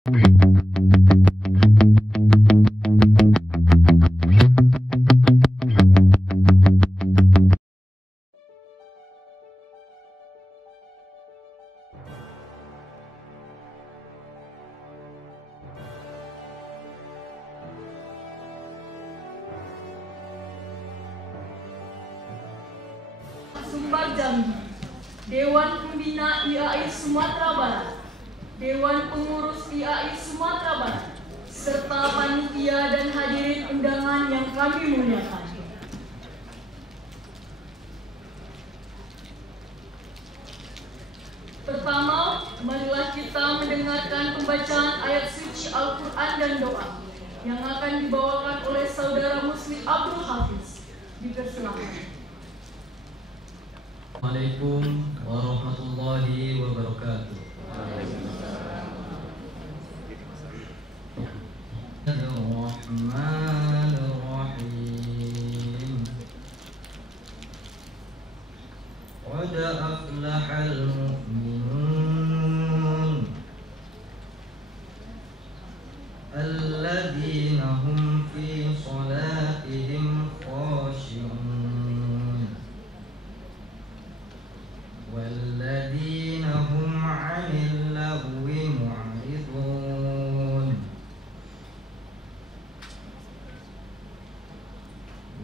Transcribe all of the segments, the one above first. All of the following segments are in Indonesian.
Sumbar Jambi, Dewan Pembina IAI Sumatera Barat, Dewan Pengurus IAI Sumatera Barat, serta panitia dan hadirin undangan yang kami muliakan. Pertama, marilah kita mendengarkan pembacaan ayat suci Al-Quran dan doa yang akan dibawakan oleh Saudara Muslim Abdul Hafiz. Dipersilakan. Assalamualaikum warahmatullahi wabarakatuh. Bismillahirrahmanirrahim. Qad aflahal mu'minun alladzina hum fi salatihim khashi'un والذين هم عن اللغو معرضون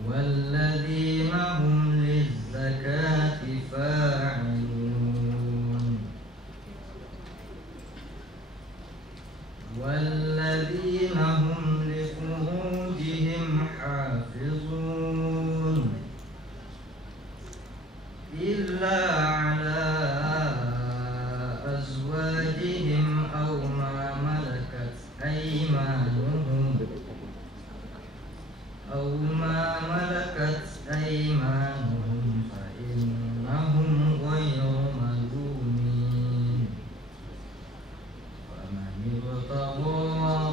والذين هم للزكاة فاعلون والذين هم لفروجهم حافظون إلا أيمانهم فإنهم غير ملومين ومن ابتغى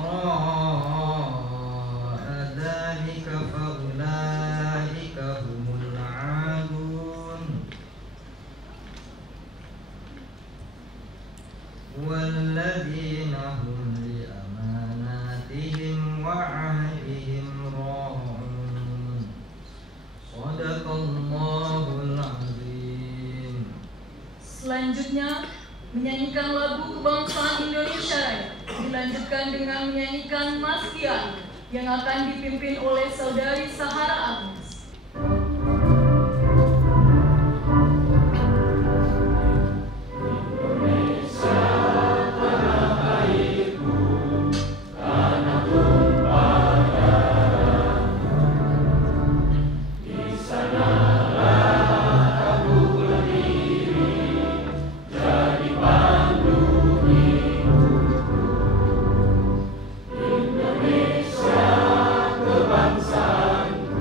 وراء ذلك فأولئك هم العادون والذين هم لأماناتهم وعهدهم راعون Sadaqallahul azim. Selanjutnya, menyanyikan lagu kebangsaan Indonesia Raya dilanjutkan dengan menyanyikan Maskian yang akan dipimpin oleh Saudari Sahara Agnes. Indonesia kebangsaanku.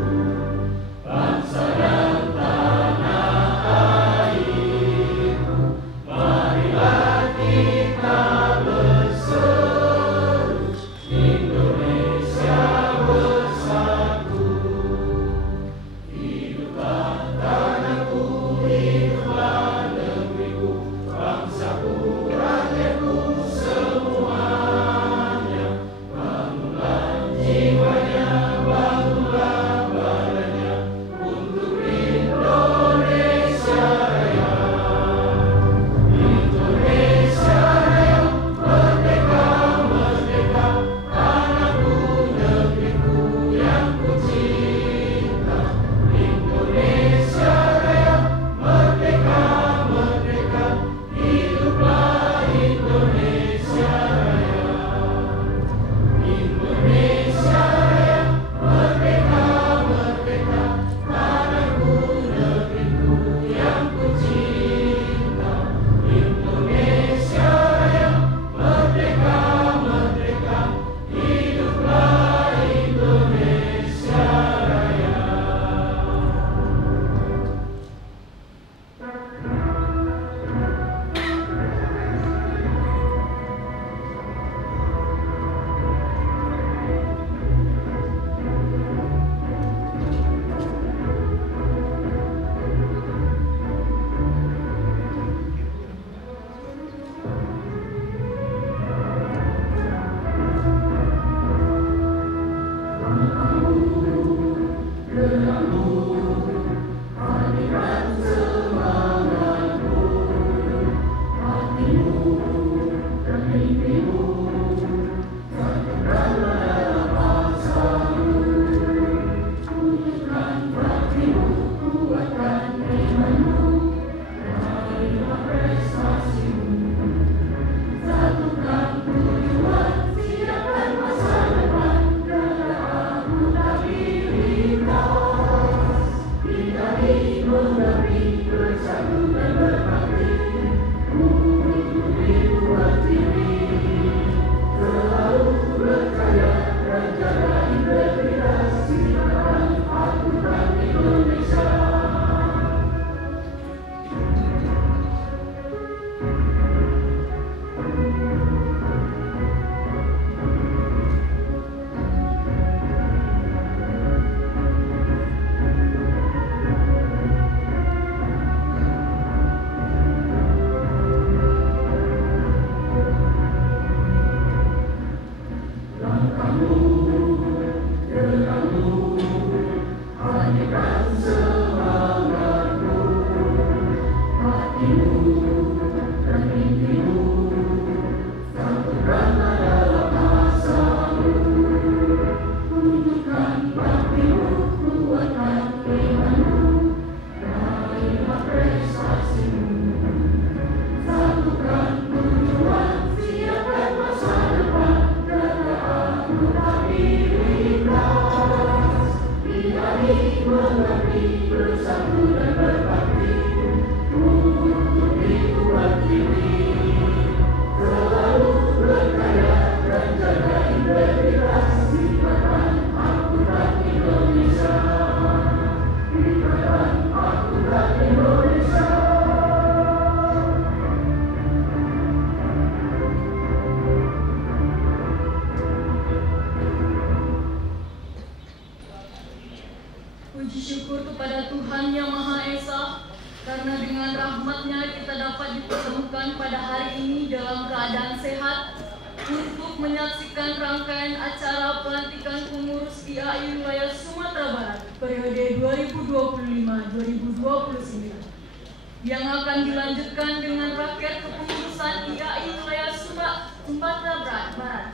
untuk menyaksikan rangkaian acara pelantikan pengurus IAI wilayah Sumatera Barat periode 2025-2029 yang akan dilanjutkan dengan rakyat kepengurusan IAI wilayah Sumatera Barat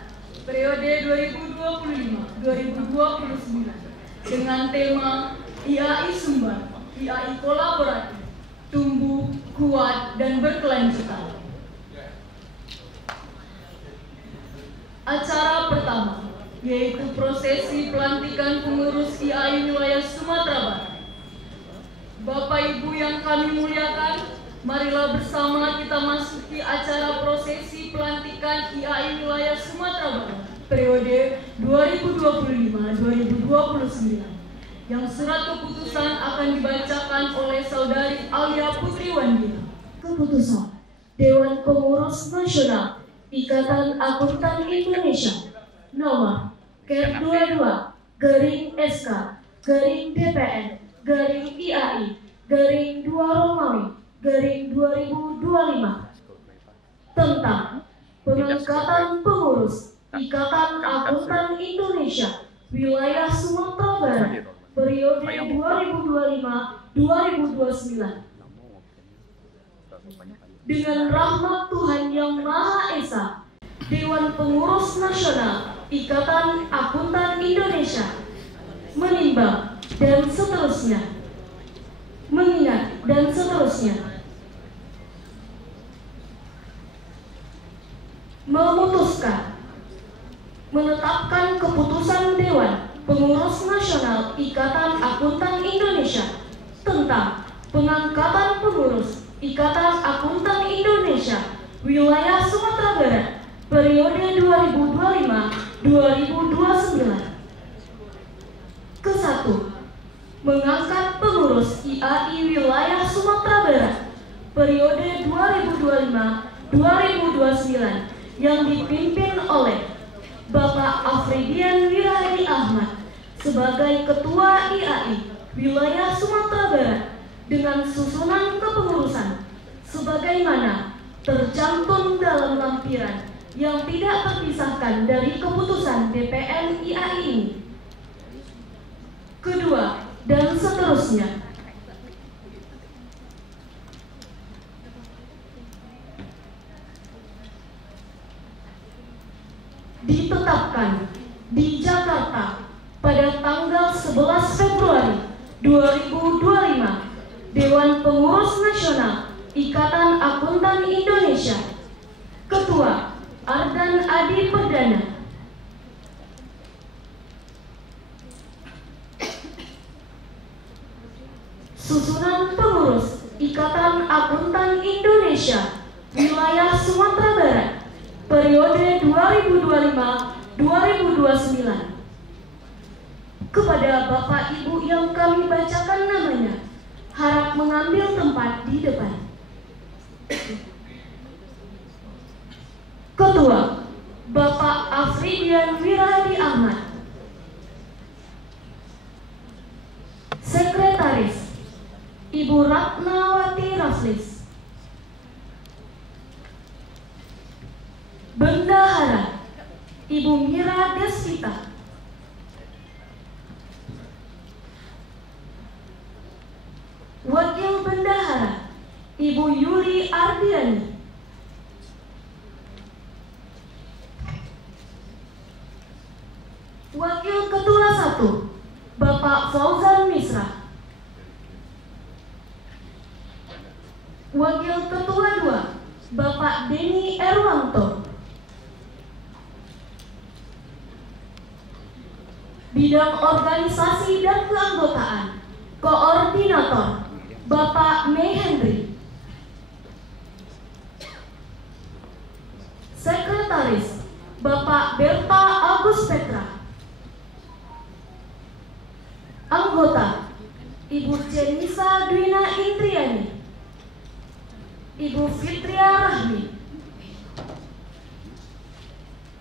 periode 2025-2029 dengan tema IAI Sumbar, IAI Kolaboratif, Tumbuh, Kuat, dan Berkelanjutan. Acara pertama, yaitu prosesi pelantikan pengurus IAI wilayah Sumatera Barat. Bapak Ibu yang kami muliakan, marilah bersama kita masuki acara prosesi pelantikan IAI wilayah Sumatera Barat periode 2025-2029 yang surat keputusan akan dibacakan oleh Saudari Alia Putri Wandina. Keputusan Dewan Pengurus Nasional Ikatan Akuntan Indonesia nomor K22-SK-DPN-IAI-2 tentang pengangkatan pengurus Ikatan Akuntan Indonesia wilayah Sumatera Barat periode 2025-2029. Dengan rahmat Tuhan Yang Maha Esa, Dewan Pengurus Nasional Ikatan Akuntan Indonesia menimbang dan seterusnya, mengingat dan seterusnya, memutuskan menetapkan keputusan Dewan Pengurus Nasional Ikatan Akuntan Indonesia tentang pengangkatan pengurus Ikatan Akuntan Indonesia wilayah Sumatera Barat periode 2025-2029. Ke-1. Mengangkat pengurus IAI wilayah Sumatera Barat periode 2025-2029 yang dipimpin oleh Bapak Afridian Wirahadi Ahmad sebagai Ketua IAI wilayah Sumatera Barat dengan susunan kepengurusan sebagaimana tercantum dalam lampiran yang tidak terpisahkan dari keputusan DPN IAI ini. Kedua, dan seterusnya. Ditetapkan di Jakarta pada tanggal 11 Februari 2025 Dewan Pengurus Nasional Ikatan Akuntan Indonesia. Ketua Ardan Adi Perdana. Susunan pengurus Ikatan Akuntan Indonesia wilayah Sumatera Barat periode 2025-2029. Kepada Bapak Ibu yang kami bacakan namanya, harap mengambil tempat di depan. Ketua Bapak Afridian Wirahadi Ahmad. Sekretaris Ibu Ratnawati Raflis. Bendahara Ibu Mira Desvita. Wakil Bendahara Ibu Yuli Ardiani. Wakil Ketua 1 Bapak Fauzan Misra. Wakil Ketua 2 Bapak Denny Erwanto. Bidang Organisasi dan Keanggotaan Koordinator Bapak Mei Henry. Sekretaris Bapak Berta Agus Petra. Anggota Ibu Cenisa Dwina Indriani. Ibu Fitria Rahmi.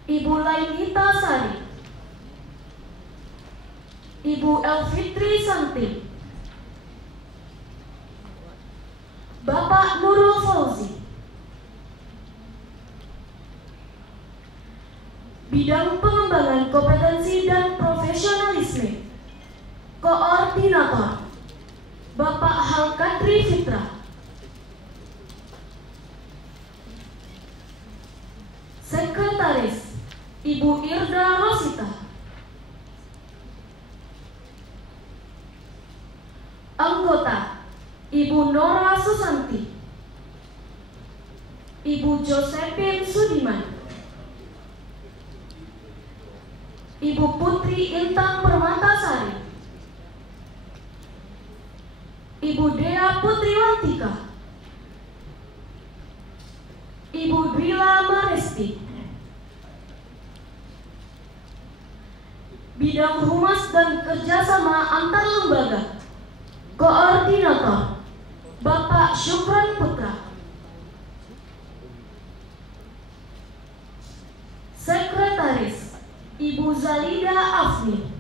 Ibu Lainita Sari. Ibu Elfitri Santi. Bapak Nurul Fauzi. Bidang Pengembangan Kompetensi dan Profesionalisme, Koordinator Bapak Halkadri Fitra. Sekretaris Ibu Irda Rosita. Anggota Ibu Nora Susanti, Ibu Josephine Sudiman, Ibu Putri Intang Permatasari, Ibu Dea Putriwantika, Ibu Dwila Maresti. Bidang Humas dan Kerjasama Antar Lembaga, Koordinator Bapak Syukran Putra. Sekretaris Ibu Zalida Afni.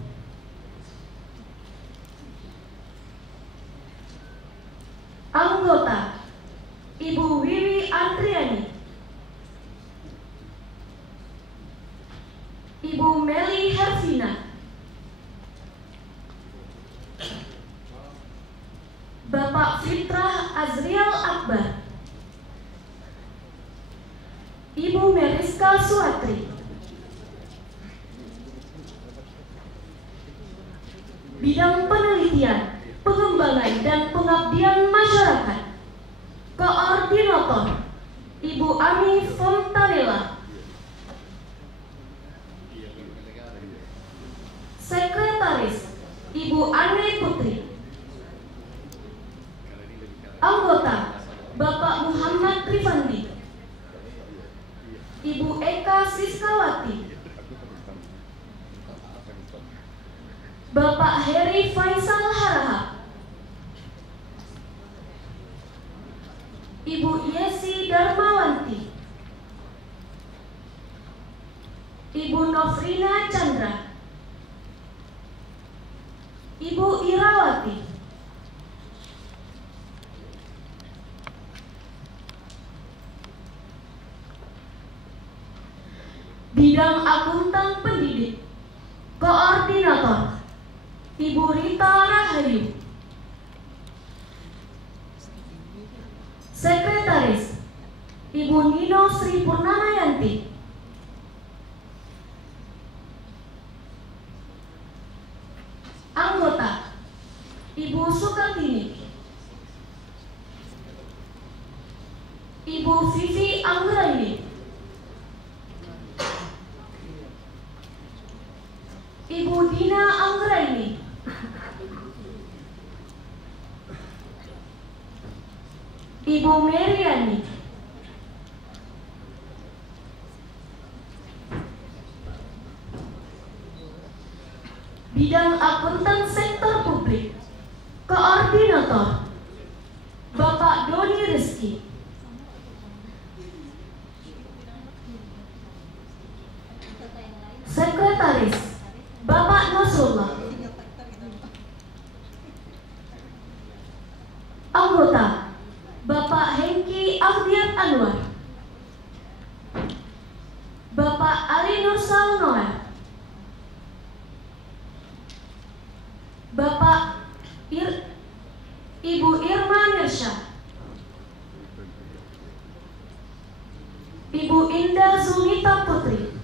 Anggota Ibu Wiwi Andriani, Ibu Meli Hervina, Bapak Fitrah Azrial Akbar, Ibu Meriska Suatri. Bidang Penelitian, Pengembangan dan Pengabdian Masyarakat, Koordinator Ibu Ami Fontanella. Sekretaris Ibu Ane Putri. Anggota Bapak Muhammad Rifandi, Ibu Eka Siskawati, Bapak Heri Faisal Harahap, Ibu Yesi Darmawanti, Ibu Nofrina Chandra, Ibu Irawati. Bidang Akuntan Pendidik, Koordinator Ibu Rita Rahayu. Sekretaris Ibu Nino Sri Purnamayanti. Anggota Ibu Sukartini, Ibu Vivi Anggraini, Ibu Dina Anggraini, Ibu Meriani. Bidang Akuntan Sektor Publik, Koordinator Bapak Doni Rizki. Sekretaris Bapak Nasrullah. Anggota Bapak Hengki Afdiat Anwar, Bapak Ali Nursal Noer, Bapak Ibu Irma Mirsya, Ibu Indah Zulita Putri.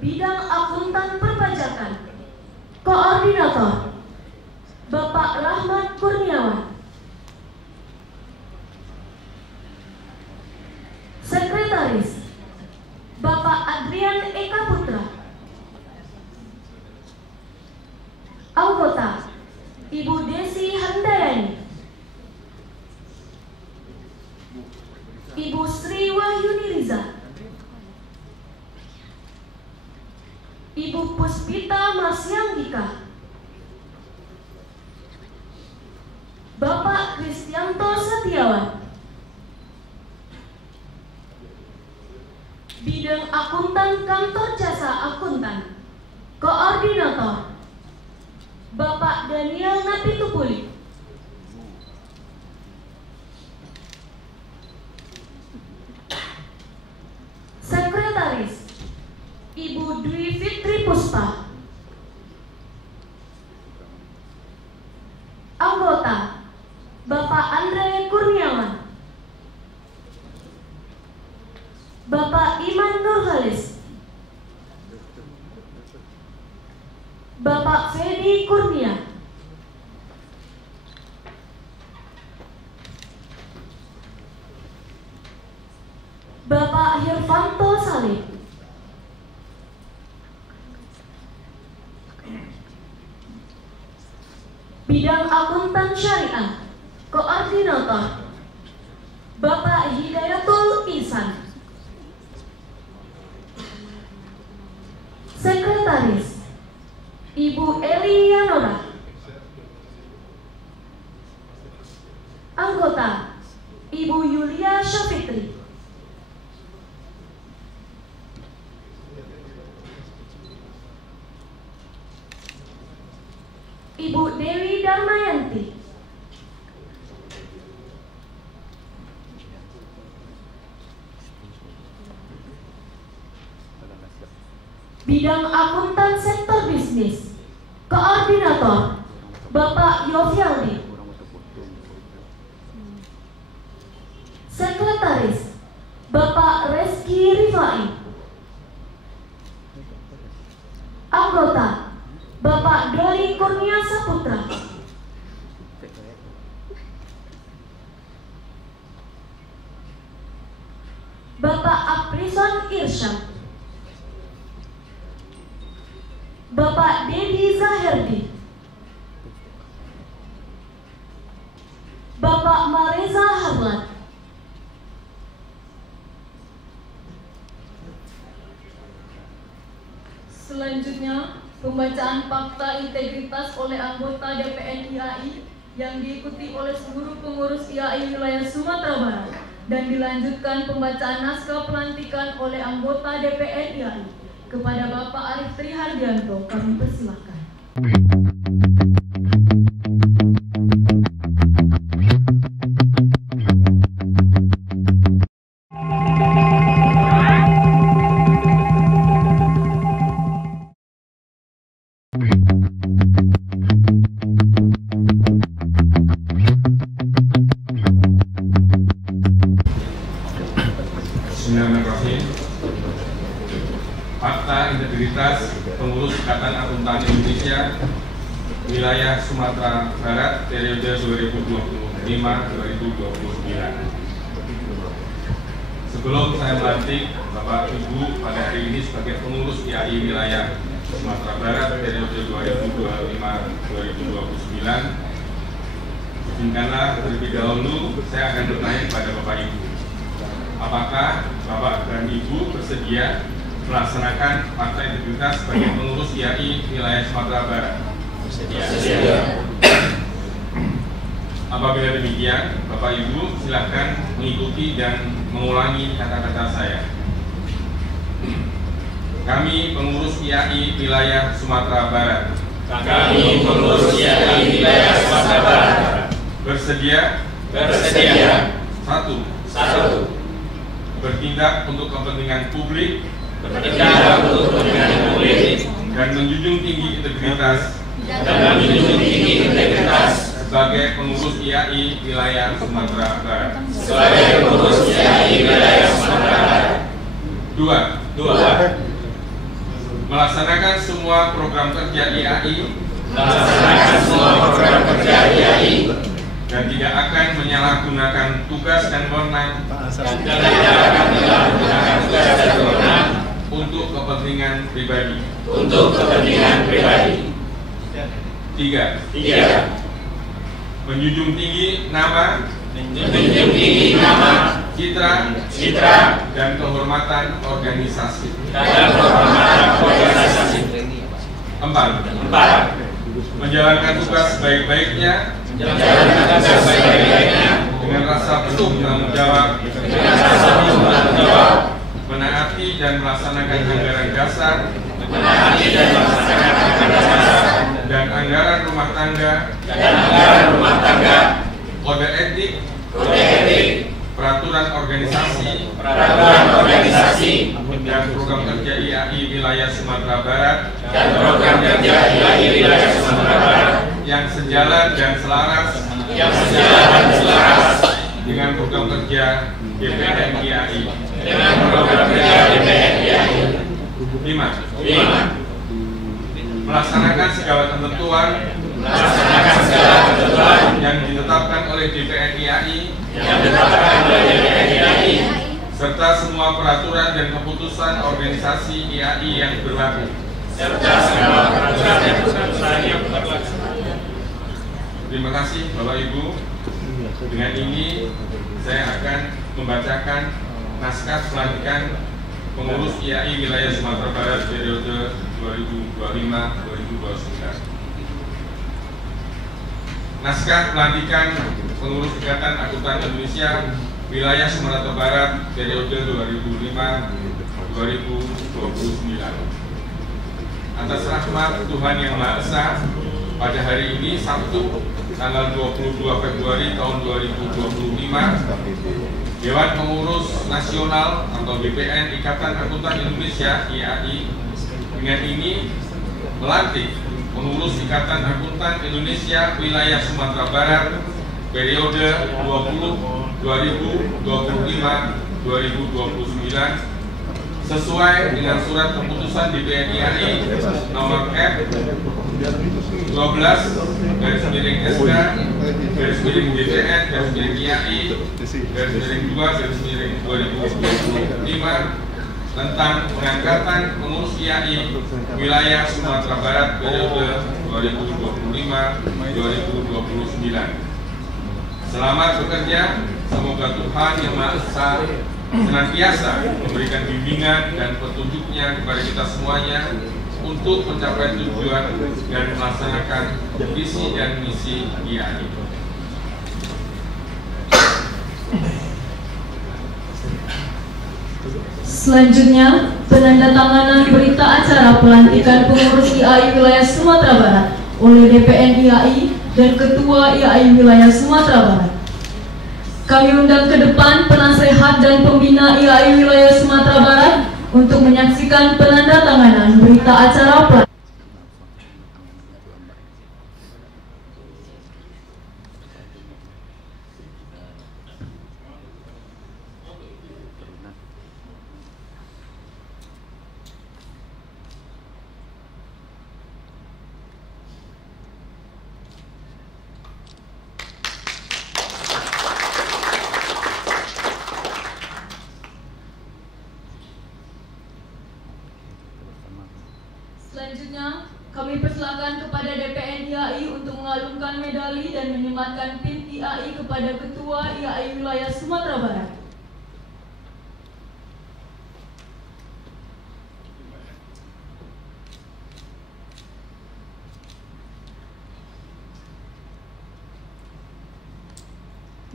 Bidang Akuntan Perpajakan, Koordinator Bapak Rahmat Kurniawan. Sekretaris Bapak Adrian Eka Putra. Anggota Ibu Desi Handayani, Ibu Sri Wahyuni Riza, Ibu Puspita Masyanggika, Bapak Kristianto Setiawan. Bidang Akuntan Kantor Jasa Akuntan, Koordinator Bapak Daniel Napitupuli. Dedi Kurnia, Bapak Hirvanto Salim, Bidang Akuntan Syariah, Koordinator Bapak Hidayatul Ihsan, Sekretaris Ibu Elianora, Anggota Ibu Yulia Syafitri, Ibu Dewi Darmayanti, Bidang Akuntan Sektor Bisnis, Koordinator Bapak Yofialdi, Sekretaris Bapak Reski Rifai, Anggota Bapak Doli Kurnia Saputra, Bapak Aprison Irsyad, Bapak Dedi Zaherdi, Bapak Mareza Harlan, Selanjutnya, pembacaan fakta integritas oleh anggota DPN IAI yang diikuti oleh seluruh pengurus IAI wilayah Sumatera Barat dan dilanjutkan pembacaan naskah pelantikan oleh anggota DPN IAI. Kepada Bapak Arif Trihardianto, kami persilahkan. Bismillahirrahmanirrahim. Fakta integritas pengurus Ikatan Akuntan Indonesia wilayah Sumatera Barat periode 2025-2029. Sebelum saya melantik Bapak Ibu pada hari ini sebagai pengurus IAI wilayah Sumatera Barat periode 2025-2029, izinkanlah terlebih dahulu saya akan bertanya kepada Bapak Ibu, apakah Bapak dan Ibu bersedia melaksanakan fakta integritas sebagai pengurus IAI wilayah Sumatera Barat? Bersedia. Apabila demikian, Bapak Ibu silakan mengikuti dan mengulangi kata-kata saya. Kami pengurus IAI wilayah Sumatera Barat. Kami pengurus IAI wilayah Sumatera Barat. Bersedia. Satu. Bertindak untuk kepentingan publik. Dan menjunjung tinggi integritas. Sebagai pengurus IAI wilayah Sumatera Barat. Dua. Melaksanakan semua program kerja IAI. Dan tidak akan menyalahgunakan tugas dan wewenang untuk kepentingan pribadi. Tiga. Menjunjung tinggi nama, citra, dan kehormatan organisasi. Empat. Menjalankan tugas sebaik-baiknya dengan rasa penuh tanggung jawab, menaati dan melaksanakan anggaran dasar dan anggaran rumah tangga, kode etik, peraturan organisasi, dan program kerja IAI wilayah Sumatera Barat, yang sejalan dan selaras dengan program kerja DPN IAI. 5. melaksanakan segala ketentuan yang ditetapkan oleh DPN IAI serta semua peraturan dan keputusan organisasi IAI yang berlaku. Terima kasih Bapak Ibu. Dengan ini saya akan membacakan naskah pelantikan pengurus IAI wilayah Sumatera Barat periode 2025-2029. Naskah pelantikan pengurus Ikatan Akuntan Indonesia wilayah Sumatera Barat periode 2005-2029. Atas rahmat Tuhan Yang Maha Esa, pada hari ini Sabtu tanggal 22 Februari tahun 2025, Dewan Pengurus Nasional atau DPN Ikatan Akuntan Indonesia IAI dengan ini melantik pengurus Ikatan Akuntan Indonesia wilayah Sumatera Barat periode 2025-2029 sesuai dengan surat keputusan DPN IAI nomor F12/DPN/IAI/2/2025 tentang pengangkatan pengurus IAI wilayah Sumatera Barat periode 2025-2029. Selamat bekerja, semoga Tuhan Yang Maha Esa senantiasa memberikan bimbingan dan petunjuknya kepada kita semuanya untuk mencapai tujuan dan melaksanakan visi dan misi IAI. Selanjutnya, penandatanganan berita acara pelantikan pengurus IAI wilayah Sumatera Barat oleh DPN IAI dan Ketua IAI wilayah Sumatera Barat. Kami undang ke depan penasehat dan pembina IAI wilayah Sumatera Barat untuk menyaksikan penandatanganan berita acara pelantikan. Selanjutnya, kami persilakan kepada DPN IAI untuk mengalungkan medali dan menyematkan PIN IAI kepada Ketua IAI wilayah Sumatera Barat.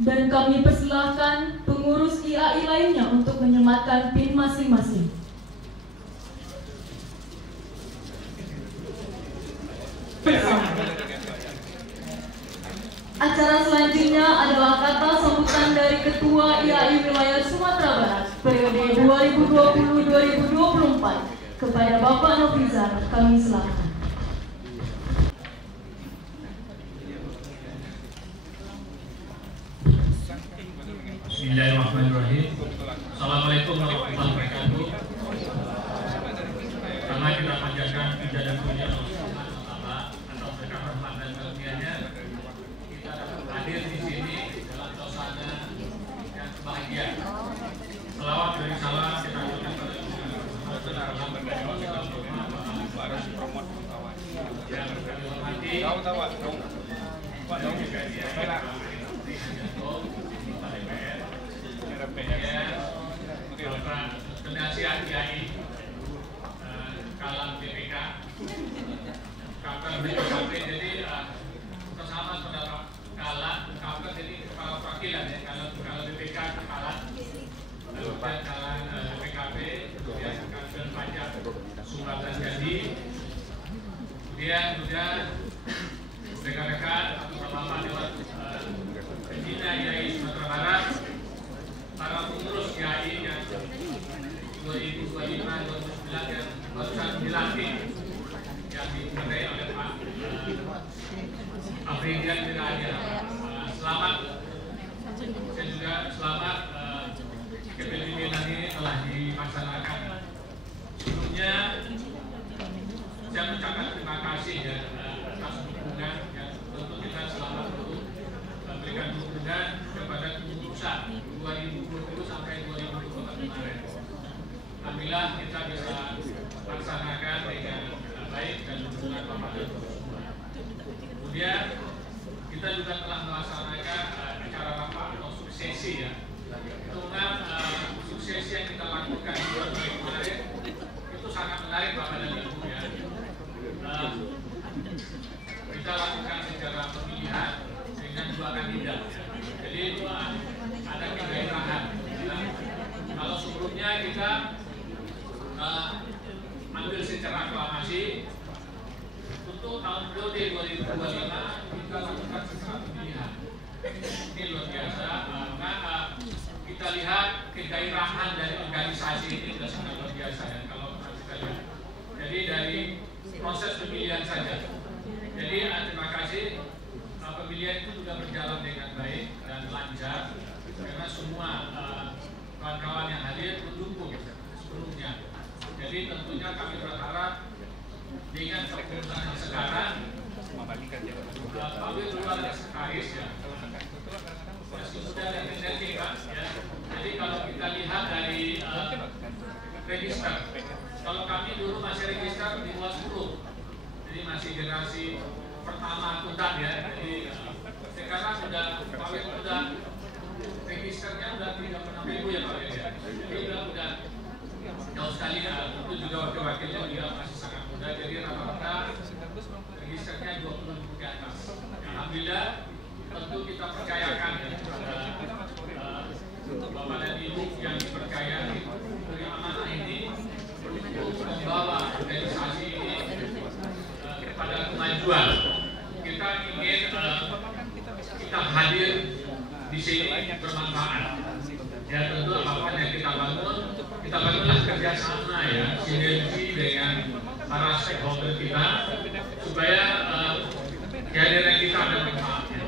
Dan kami persilahkan pengurus IAI lainnya untuk menyematkan PIN masing-masing. Acara selanjutnya adalah kata sambutan dari Ketua IAI wilayah Sumatera Barat periode 2020-2024 kepada Bapak Nofrizar. Kami silakan. Bismillahirrahmanirrahim. Assalamualaikum warahmatullahi wabarakatuh. Karena kita panjatkan puja dan puji atas berkat rahmat dan karunia-Nya, kita dapat hadir di sini dalam suasana yang bahagia. Selawat dan salam kita ucapkan kepada yang kami hormati, penasihat IAI Kalam BPK, Kapten BPKP, jadi bersama saudara Kalam, Kapten jadi kepala perwakilan ya, kalau BPK Kalam, kemudian Kalam BPKP, kemudian Kapten Pajak Sumatera Jadi, kemudian juga rekan-rekan atau sama Dewan Pembina IAI Sumatera Barat, para pengurus IAI yang 2025-2029 yang barusan dilantik, yang dipimpin oleh Pak Afridian Wirahadi. Selamat, saya juga selamat kepemimpinan ini telah dilaksanakan. Sebelumnya saya mengucapkan terima kasih alhamdulillah kita bisa laksanakan dengan baik dan dukungan Bapak dan Ibu semua. Kemudian kita juga telah melaksanakan acara rapat atau suksesi ya. Hitungan suksesi yang kita lakukan di bulan Mei kemarin itu sangat menarik Bapak dan Ibu ya. Kita lakukan secara pemilihan dengan 2 kandidat ya. Jadi itu ada kegairahan. Kalau sebelumnya kita ambil secara aklamasi untuk tahun periode 2025 kita lakukan secara pemilihan. Ini luar biasa karena kita lihat kegairahan dari organisasi ini sudah sangat luar biasa ya kalau kita lihat. Jadi dari proses pemilihan saja. Jadi terima kasih pemilihan itu sudah berjalan dengan baik dan lancar karena semua kawan-kawan yang hadir mendukung sepenuhnya. Jadi tentunya kami berharap dengan keputusan yang sekarang kami keluar dari sekretaris ya. Masih sudah ada energi Pak ya. Jadi kalau kita lihat dari register, kalau kami dulu masih register di bawah 10, jadi masih generasi pertama akuntan ya. Jadi sekarang sudah kami sudah registernya sudah 36.000 ya Pak ya. Jadi sudah jauh sekali ya. Tentu juga wakil-wakilnya juga masih sangat muda. Jadi rata-rata registernya 20.000 ke atas. Alhamdulillah tentu kita percayakan ya kepada Bapak dan Ibu yang dipercaya dari amanah ini untuk membawa organisasi ini kepada kemajuan. Kita ingin kita hadir di sini bermanfaat. Ya tentu apapun yang kita bangunlah kerjasama ya, sinergi dengan para stakeholder kita supaya kehadiran kita ada manfaatnya.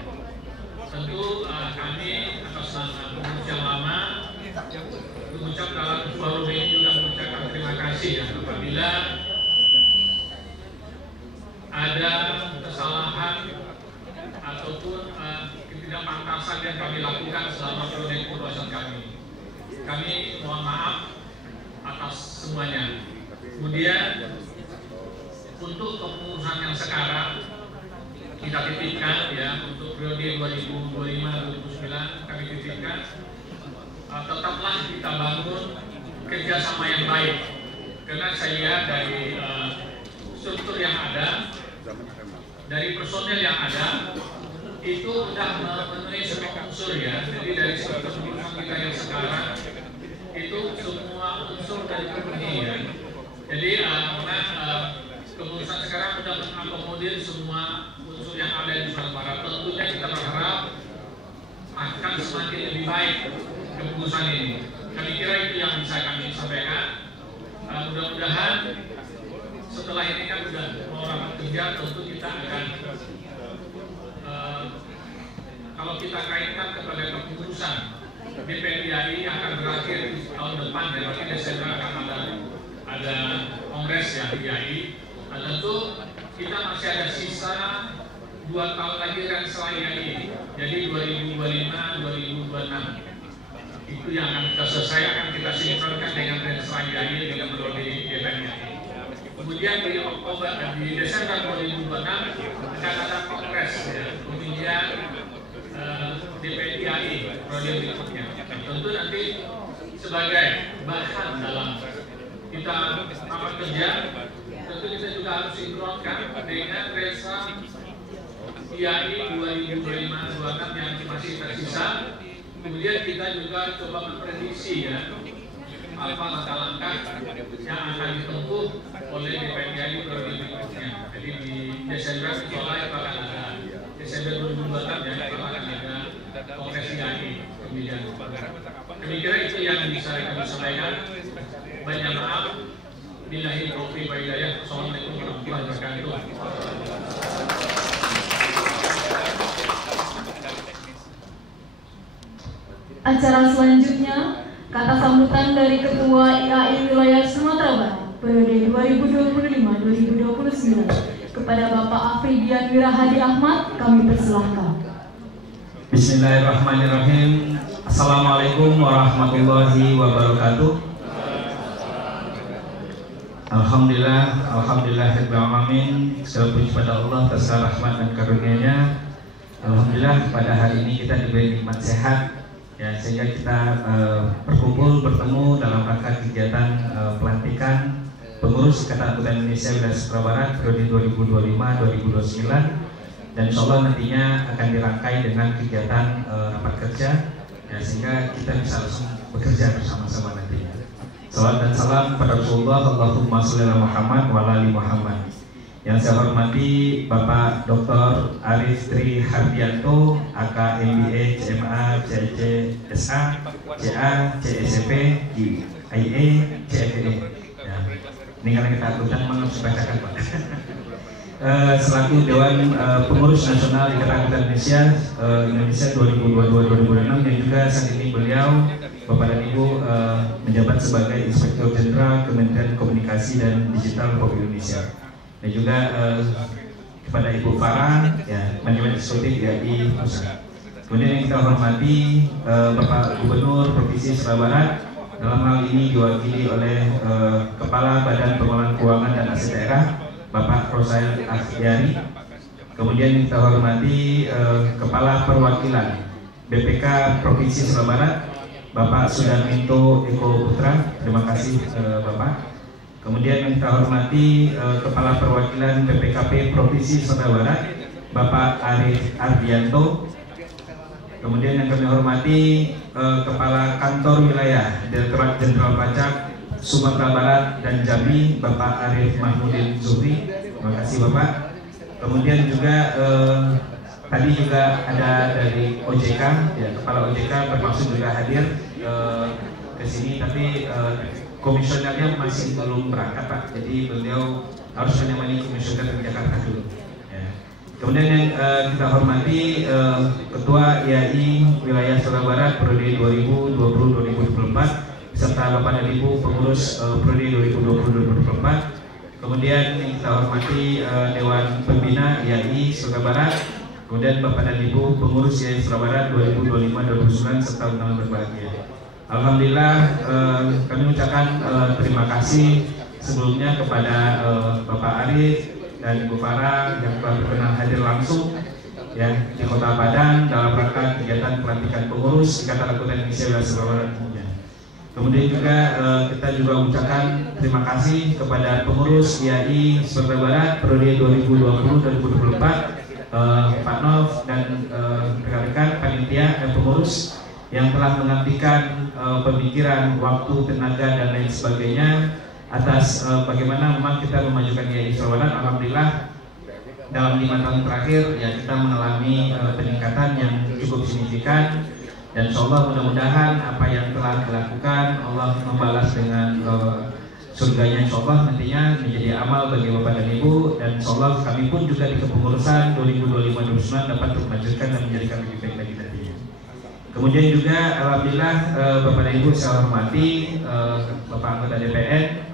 Tentu kami atas nama pengurus yang lama mengucap dalam forum ini juga mengucapkan terima kasih ya apabila ada kesalahan ataupun ketidakpantasan yang kami lakukan selama periode kepengurusan kami. Kami mohon maaf atas semuanya. Kemudian untuk kepengurusan yang sekarang kita titipkan ya untuk periode 2025-2029 kami titipkan tetaplah kita bangun kerjasama yang baik karena saya lihat dari struktur yang ada, dari personel yang ada itu sudah memenuhi semua unsur ya. Jadi dari struktur kita yang sekarang itu semua unsur dari terpenuhi ya. Jadi kepengurusan sekarang sudah mengakomodir semua unsur yang ada di Sumatera Barat. Tentunya kita berharap akan semakin lebih baik kepengurusan ini. Kami kira itu yang bisa kami sampaikan. Mudah-mudahan setelah ini kan sudah mau rapat kerja, tentu kita akan kalau kita kaitkan kepada kepengurusan DPRI yang akan berakhir di tahun depan ya, berarti Desember akan ada kongres ya IAI. Nah, tentu kita masih ada sisa 2 tahun lagi Renstra IAI, jadi 2025-2026 itu yang akan kita selesai, akan kita sinkronkan dengan Renstra IAI dengan melalui DPRI. Kemudian di Oktober dan di Desember 2026 akan ada kongres ya, pemilihan DPRI periode berikutnya. Tentu nanti sebagai bahan dalam kita rapat kerja, tentu kita juga harus sinkronkan dengan Renstra IAI 2025-2026 yang masih tersisa. Kemudian kita juga coba memprediksi ya apa langkah-langkah yang akan ditempuh oleh DPRI periode berikutnya. Jadi di Desember mulai akan ada Desember 2026 ya akan ada kongres IAI pemilihan. Kami kira itu yang bisa kami sampaikan. Banyak maaf. Billahi taufiq wal hidayah. Assalamualaikum warahmatullahi wabarakatuh. Acara selanjutnya, kata sambutan dari Ketua IAI Wilayah Sumatera Barat periode 2025-2029 kepada Bapak Afridian Wirahadi Ahmad, kami persilahkan. Bismillahirrahmanirrahim. Assalamualaikum warahmatullahi wabarakatuh. Alhamdulillahirrahmanirrahim. Segala puji pada Allah atas rahmat dan karunia-Nya. Alhamdulillah pada hari ini kita diberi nikmat sehat, ya, sehingga kita berkumpul bertemu dalam rangka kegiatan pelantikan pengurus Ikatan Anggota Indonesia Wilayah Sumatera Barat periode 2025-2029, dan insya Allah nantinya akan dirangkai dengan kegiatan rapat kerja, ya, sehingga kita bisa langsung bekerja bersama-sama nantinya. Salam dan salam pada Rasulullah, Allahumma sholli ala Muhammad wa ala ali Muhammad. Yang saya hormati Bapak Dr. Arif Tri Hardianto, AK MBA, CMA, CIC, SA, CA, CSP, IE, CFE. Ya. Ini karena kita aturan harus bacakan, Pak. Selaku Dewan Pengurus Nasional Ikatan Anggota Indonesia 2022-2026, dan juga saat ini beliau Bapak dan Ibu menjabat sebagai Inspektur Jenderal Kementerian Komunikasi dan Digital Republik Indonesia, dan juga kepada Ibu Farah, ya, Manajemen Eksekutif IAI Pusat. Kemudian yang kita hormati Bapak Gubernur Provinsi Sumatera Barat, dalam hal ini diwakili oleh Kepala Badan Pengelolaan Keuangan dan Aset Daerah Bapak Rosail Akhyari. Kemudian kita hormati Kepala Perwakilan BPK Provinsi Sumatera Barat Bapak Sudarminto Eko Putra. Terima kasih Bapak. Kemudian kita hormati Kepala Perwakilan BPKP Provinsi Sumatera Barat Bapak Arif Ardianto. Kemudian yang kami hormati Kepala Kantor Wilayah Direktorat Jenderal Pajak Sumatera Barat dan Jambi Bapak Arif Mahmudin Zuhri. Terima kasih Bapak. Kemudian juga tadi juga ada dari OJK, ya, Kepala OJK termasuk juga hadir ke sini, tapi komisionernya masih belum berangkat, Pak. Jadi beliau harus menemani komisioner di Jakarta dulu. Ya. Kemudian yang kita hormati Ketua IAI Wilayah Sumatera Barat periode 2020-2024 serta Bapak dan Ibu pengurus periode 2020-2024. Kemudian yang kita hormati Dewan Pembina IAI Sumatera Barat, kemudian Bapak dan Ibu pengurus IAI Sumatera Barat 2025-2029 serta undangan berbahagia. Alhamdulillah kami ucapkan terima kasih sebelumnya kepada Bapak Arif dan Ibu Farah yang telah berkenan hadir langsung, ya, di Kota Padang dalam rangka kegiatan pelantikan pengurus Ikatan Anggota Indonesia Wilayah Sumatera Barat. Kemudian juga kita juga mengucapkan terima kasih kepada pengurus IAI Sumatera Barat periode 2020-2024, Pak Nov dan rekan-rekan panitia dan pengurus yang telah mengabdikan pemikiran, waktu, tenaga dan lain sebagainya atas bagaimana memang kita memajukan IAI Sumatera Barat. Alhamdulillah dalam 5 tahun terakhir, ya, kita mengalami peningkatan yang cukup signifikan. Dan insyaallah mudah-mudahan apa yang telah dilakukan Allah membalas dengan surganya insyaallah nantinya menjadi amal bagi Bapak dan Ibu, dan insyaallah kami pun juga di kepengurusan 2025-2029 dapat melanjutkan dan menjadikan lebih baik lagi nantinya. Kemudian juga alhamdulillah Bapak dan Ibu saya hormati Bapak anggota DPR,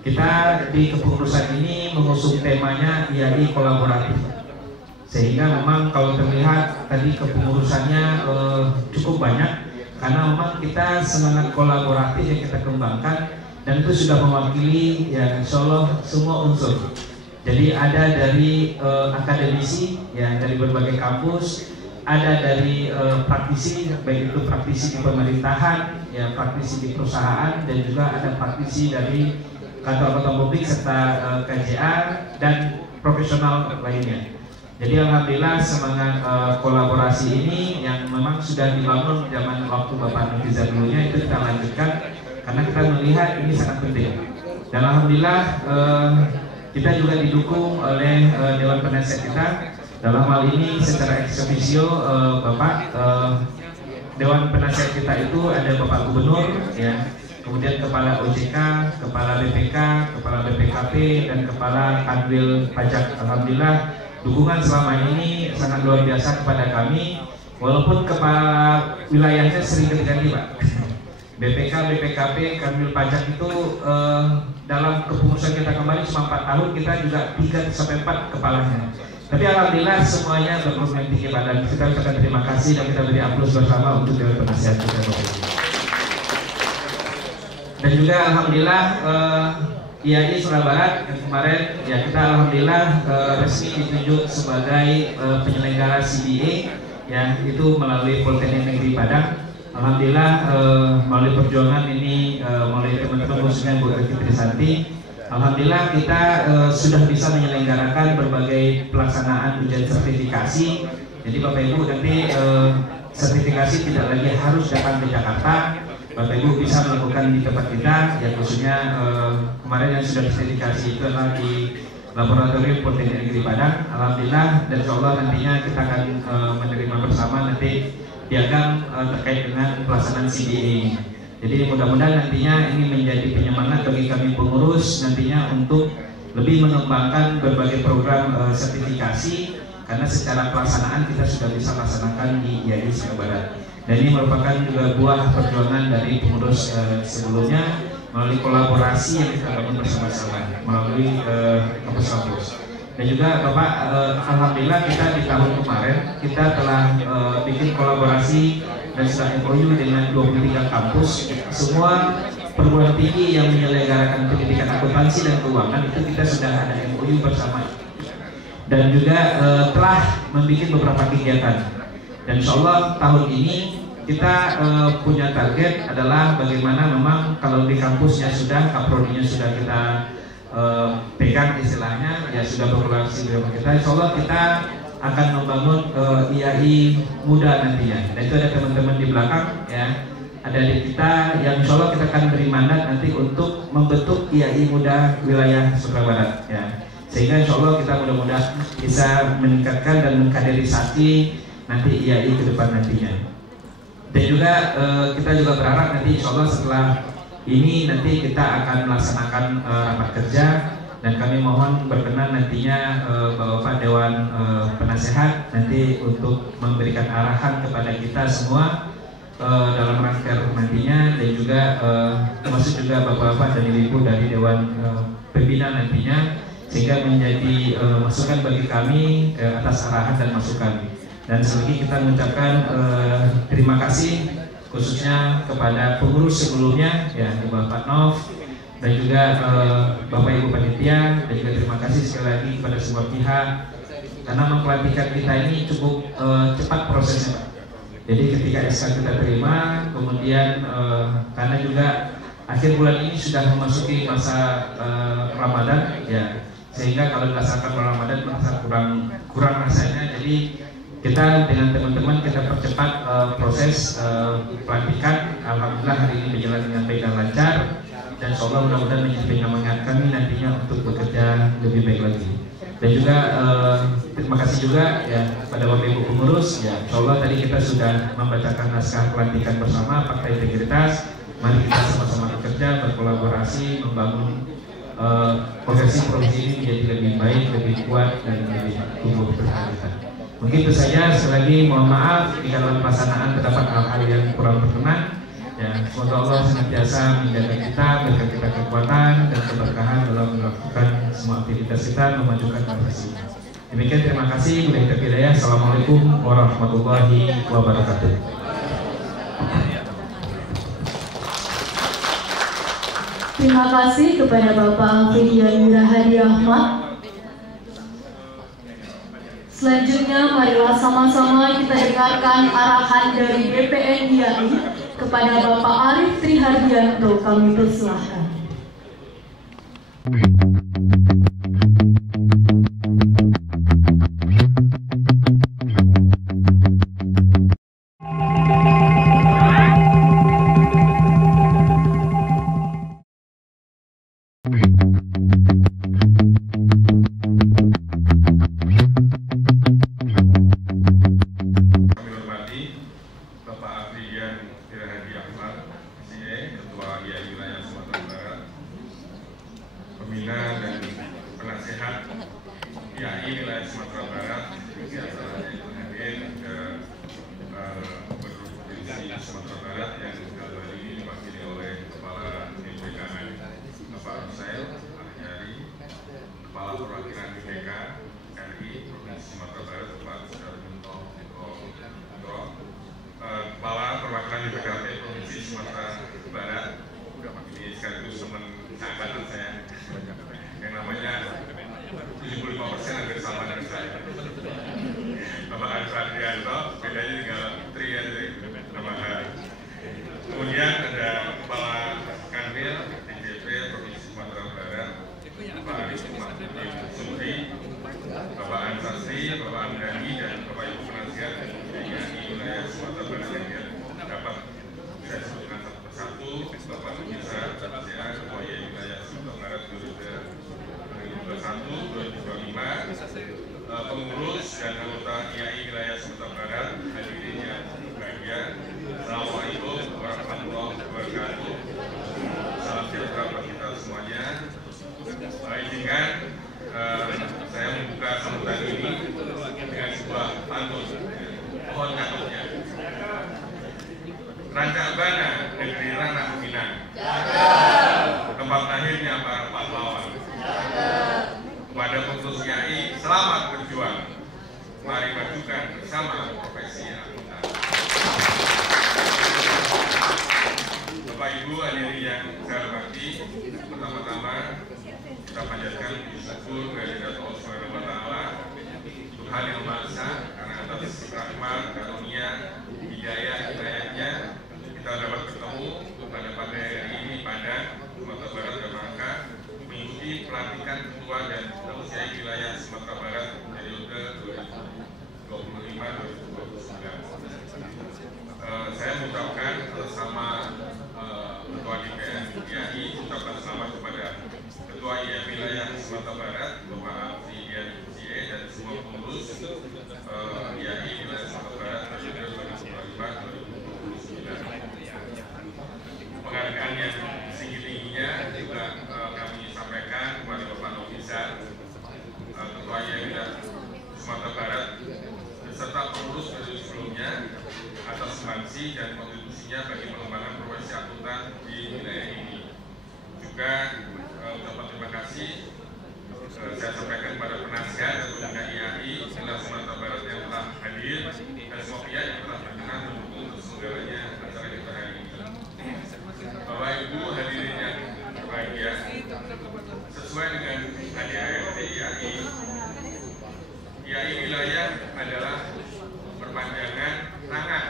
kita di kepengurusan ini mengusung temanya IAI kolaboratif. Sehingga memang kalau terlihat tadi kepengurusannya cukup banyak, karena memang kita semangat kolaboratif yang kita kembangkan, dan itu sudah mewakili, ya, insya Allah semua unsur. Jadi ada dari akademisi, ya, dari berbagai kampus, ada dari praktisi, baik itu praktisi di pemerintahan, ya, praktisi di perusahaan, dan juga ada praktisi dari kantor publik serta KJA dan profesional lainnya. Jadi alhamdulillah semangat kolaborasi ini yang memang sudah dibangun zaman waktu Bapak Nurkiza dulunya itu kita lanjutkan karena kita melihat ini sangat penting. Dan alhamdulillah kita juga didukung oleh Dewan Penasihat kita. Dalam hal ini secara ex officio Bapak Dewan Penasihat kita itu ada Bapak Gubernur, ya, kemudian Kepala OJK, Kepala BPK, Kepala BPKP, dan Kepala Kanwil Pajak. Alhamdulillah dukungan selama ini sangat luar biasa kepada kami, walaupun kepala wilayahnya sering ganti-ganti, Pak. BPK, BPKP, Kanwil Pajak itu dalam kepengurusan kita kembali cuma 4 tahun, kita juga 3-4 kepalanya. Tapi alhamdulillah semuanya berkomitmen tinggi, Pak, dan kita ucapkan terima kasih dan kita beri aplaus bersama untuk Dewan Penasihat kita. Dan juga alhamdulillah IAI Sumatera Barat yang kemarin ya kita alhamdulillah resmi ditunjuk sebagai penyelenggara CBA ya, itu melalui Politeknik Negeri Padang. Alhamdulillah melalui perjuangan ini melalui teman-teman khususnya Bu Reki Trisanti, alhamdulillah kita sudah bisa menyelenggarakan berbagai pelaksanaan ujian sertifikasi. Jadi Bapak Ibu nanti sertifikasi tidak lagi harus datang ke Jakarta. Bapak Ibu bisa melakukan di tempat kita, ya khususnya kemarin yang sudah sertifikasi itu adalah di Laboratorium Politeknik Negeri Padang. Alhamdulillah, dan insya Allah nantinya kita akan menerima bersama nanti piagam terkait dengan pelaksanaan CBA. Jadi mudah-mudahan nantinya ini menjadi penyemangat bagi kami pengurus nantinya untuk lebih mengembangkan berbagai program sertifikasi, karena secara pelaksanaan kita sudah bisa laksanakan di IAI Sumatera Barat. Dan ini merupakan juga buah perjuangan dari pengurus sebelumnya melalui kolaborasi yang kita bangun bersama-sama melalui kampus-kampus. Dan juga Bapak, alhamdulillah kita di tahun kemarin kita telah bikin kolaborasi dan sudah MOU dengan 23 kampus. Semua perguruan tinggi yang menyelenggarakan pendidikan akuntansi dan keuangan itu kita sudah ada MOU bersama. Dan juga telah membuat beberapa kegiatan. Dan insya Allah tahun ini kita punya target adalah bagaimana memang kalau di kampusnya sudah, kaprodinya sudah kita pegang istilahnya, ya sudah berkolaborasi dengan kita. Insya Allah kita akan membangun IAI muda nantinya. Dan itu ada teman-teman di belakang ya, ada di kita yang insya Allah kita akan beri mandat nanti untuk membentuk IAI muda wilayah Sumatera Barat ya. Sehingga insya Allah kita mudah-mudahan bisa meningkatkan dan mengkaderisasi nanti IAI ke depan nantinya. Dan juga kita juga berharap nanti insya Allah setelah ini nanti kita akan melaksanakan rapat kerja, dan kami mohon berkenan nantinya Bapak Dewan Penasehat nanti untuk memberikan arahan kepada kita semua dalam rangka nantinya, dan juga termasuk juga Bapak-Bapak dan Ibu dari Dewan Pembina nantinya, sehingga menjadi masukan bagi kami atas arahan dan masukan. Dan sekali kita mengucapkan terima kasih khususnya kepada pengurus sebelumnya ya, Bapak Nov, dan juga Bapak Ibu Panitia, dan juga terima kasih sekali lagi kepada semua pihak karena mempelantikan kita ini cukup cepat prosesnya Pak. Jadi ketika SK kita terima, kemudian karena juga akhir bulan ini sudah memasuki masa Ramadan ya, sehingga kalau dilaksanakan Ramadan merasa kurang rasanya. Jadi kita dengan teman-teman kita percepat proses pelantikan. Alhamdulillah hari ini berjalan dengan baik dan lancar, dan insya Allah mudah-mudahan menjadi penyemangat kami nantinya untuk bekerja lebih baik lagi. Dan juga terima kasih juga ya pada Bapak Ibu pengurus ya, insya Allah tadi kita sudah membacakan naskah pelantikan bersama Fakta Integritas. Mari kita sama-sama bekerja, berkolaborasi, membangun provinsi ini menjadi lebih baik, lebih kuat, dan lebih tumbuh berkelanjutan. Mungkin itu saja. Sekali lagi mohon maaf di dalam pelaksanaan terdapat hal-hal yang kurang berkenan. Ya, semoga Allah senantiasa menjaga kita, berikan kita kekuatan dan keberkahan dalam melakukan semua aktivitas kita, memajukan profesi. Demikian, terima kasih. Bila kita hidayah. Assalamualaikum warahmatullahi wabarakatuh. Terima kasih kepada Bapak Alfidian Wirahadi Ahmad. Selanjutnya marilah sama-sama kita dengarkan arahan dari BPN IAI kepada Bapak Arif Trihardianto. Kami persilahkan. namanya 75% hampir sama dengan saya. Bapak Arif Adrianto, bedanya tinggal Tri ya, nama H. Kemudian ada Kepala Kanwil DJP Provinsi Sumatera Barat, Pak Arif Sumri, Bapak Ansasri, Bapak Amdani, dan Bapak Ibu penasihat IAI wilayah Sumatera Barat yang dapat saya sebutkan satu persatu. Bapak Pemirsa, saya Ketua IAI wilayah Sumatera Barat 2021-2025, pengurus dan anggota IAI wilayah Sumatera Barat, hadirin yang berbahagia, Assalamualaikum warahmatullahi wabarakatuh. Salam sejahtera buat kita semuanya. Izinkan saya membuka sambutan ini dengan sebuah pantun. Mohon catatnya. Rancabana negeri Ranah Minang, tempat lahirnya para pahlawan. Kepada pengurus IAI, selamat berjuang. Mari majukan bersama profesi akuntan. Bapak Ibu hadirin yang saya hormati, pertama-tama kita panjatkan puji syukur kehadirat Allah Subhanahu wa Ta'ala, Tuhan yang Maha Esa, karena atas rahmat, karunia, hidayah, hidayahnya kita dapat bertemu pada hari ini pada Sumatera Barat dan Bangka mengikuti pelantikan ketua dan pengurus IAI wilayah Sumatera Barat periode 2025-2029. Saya mengucapkan bersama Ketua DPR IAI, ucapkan selamat kepada Ketua IAI wilayah Sumatera Barat, Bapak Abdi Dian dan semua pengurus IAI wilayah Sumatera Barat periode 2025-2029. Penghargaan yang tinggi-tingginya juga kami sampaikan kepada Bapak Nofisar, Ketua IAI wilayah Sumatera Barat beserta pengurus dari sebelumnya atas sumbangsih dan kontribusinya bagi pengembangan profesi akuntan di wilayah ini. Juga ucapan terima kasih saya sampaikan kepada penasihat dan pembina IAI wilayah Sumatera Barat yang telah hadir dan semua pihak yang telah berkenan mendukung terselenggaranya acara kita hari ini. Bapak Ibu hadirin yang berbahagia, sesuai dengan ADART IAI, IAI wilayah adalah perpanjangan tangan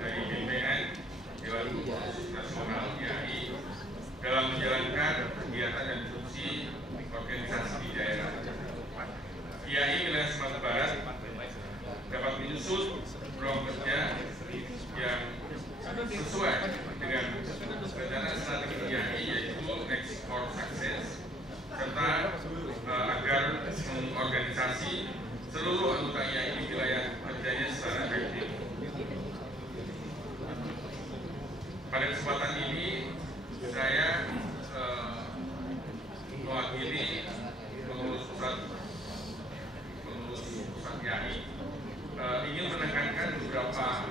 dari BPN Dewan Pengurus Nasional IAI dalam menjalankan kegiatan dan fungsi organisasi di daerah. IAI wilayah Sumatera Barat dapat menyusun program kerja yang sesuai dengan rencana strategi IAI, yaitu Next for Success, serta agar mengorganisasi seluruh anggota IAI di wilayah kerjanya secara efektif. Pada kesempatan ini saya mewakili pengurus pusat IAI ingin menekankan beberapa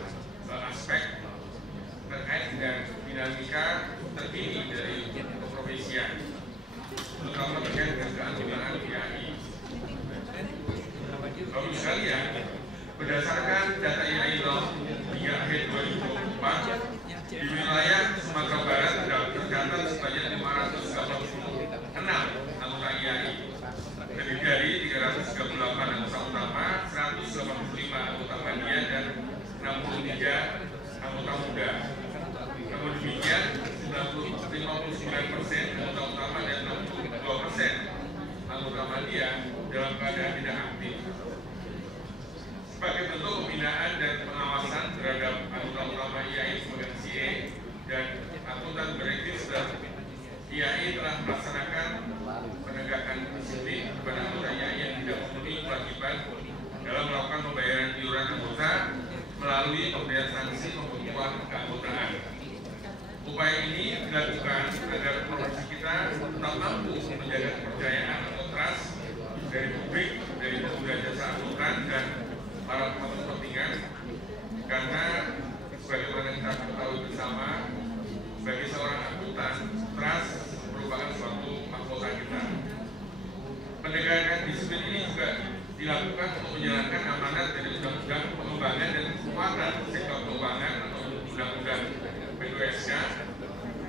aspek terkait dengan dinamika terkini dari keprofesian, terutama terkait dengan keanggotaan IAI. Bapak sekalian, berdasarkan data IAI hingga akhir 2024, di wilayah Sumatera Barat tercatat sebanyak 586 anggota IAI, terdiri dari 338 anggota utama, 185 anggota media, dan 63 anggota muda. Namun demikian, 59% anggota utama dan 62% anggota media dalam keadaan tidak aktif. Sebagai bentuk pembinaan dan pengawasan terhadap anggota utama IAI sebagai CA dan akuntan beregister, IAI telah melaksanakan penegakan disiplin kepada anggota IAI yang tidak memenuhi kewajiban dalam melakukan pembayaran iuran anggota melalui pemberian sanksi pembekuan keanggotaan. Upaya ini dilakukan agar profesi kita tetap mampu menjaga kepercayaan atau trust dari publik, dari pengguna jasa akuntan dan para pemangku kepentingan, karena sebagaimana kita ketahui bersama, bagi seorang akuntan, trust merupakan suatu mahkota kita. Penegakan disiplin ini juga dilakukan untuk menjalankan amanat dari Undang-Undang Pengembangan dan Penguatan Sektor Keuangan atau Undang-Undang PKSK,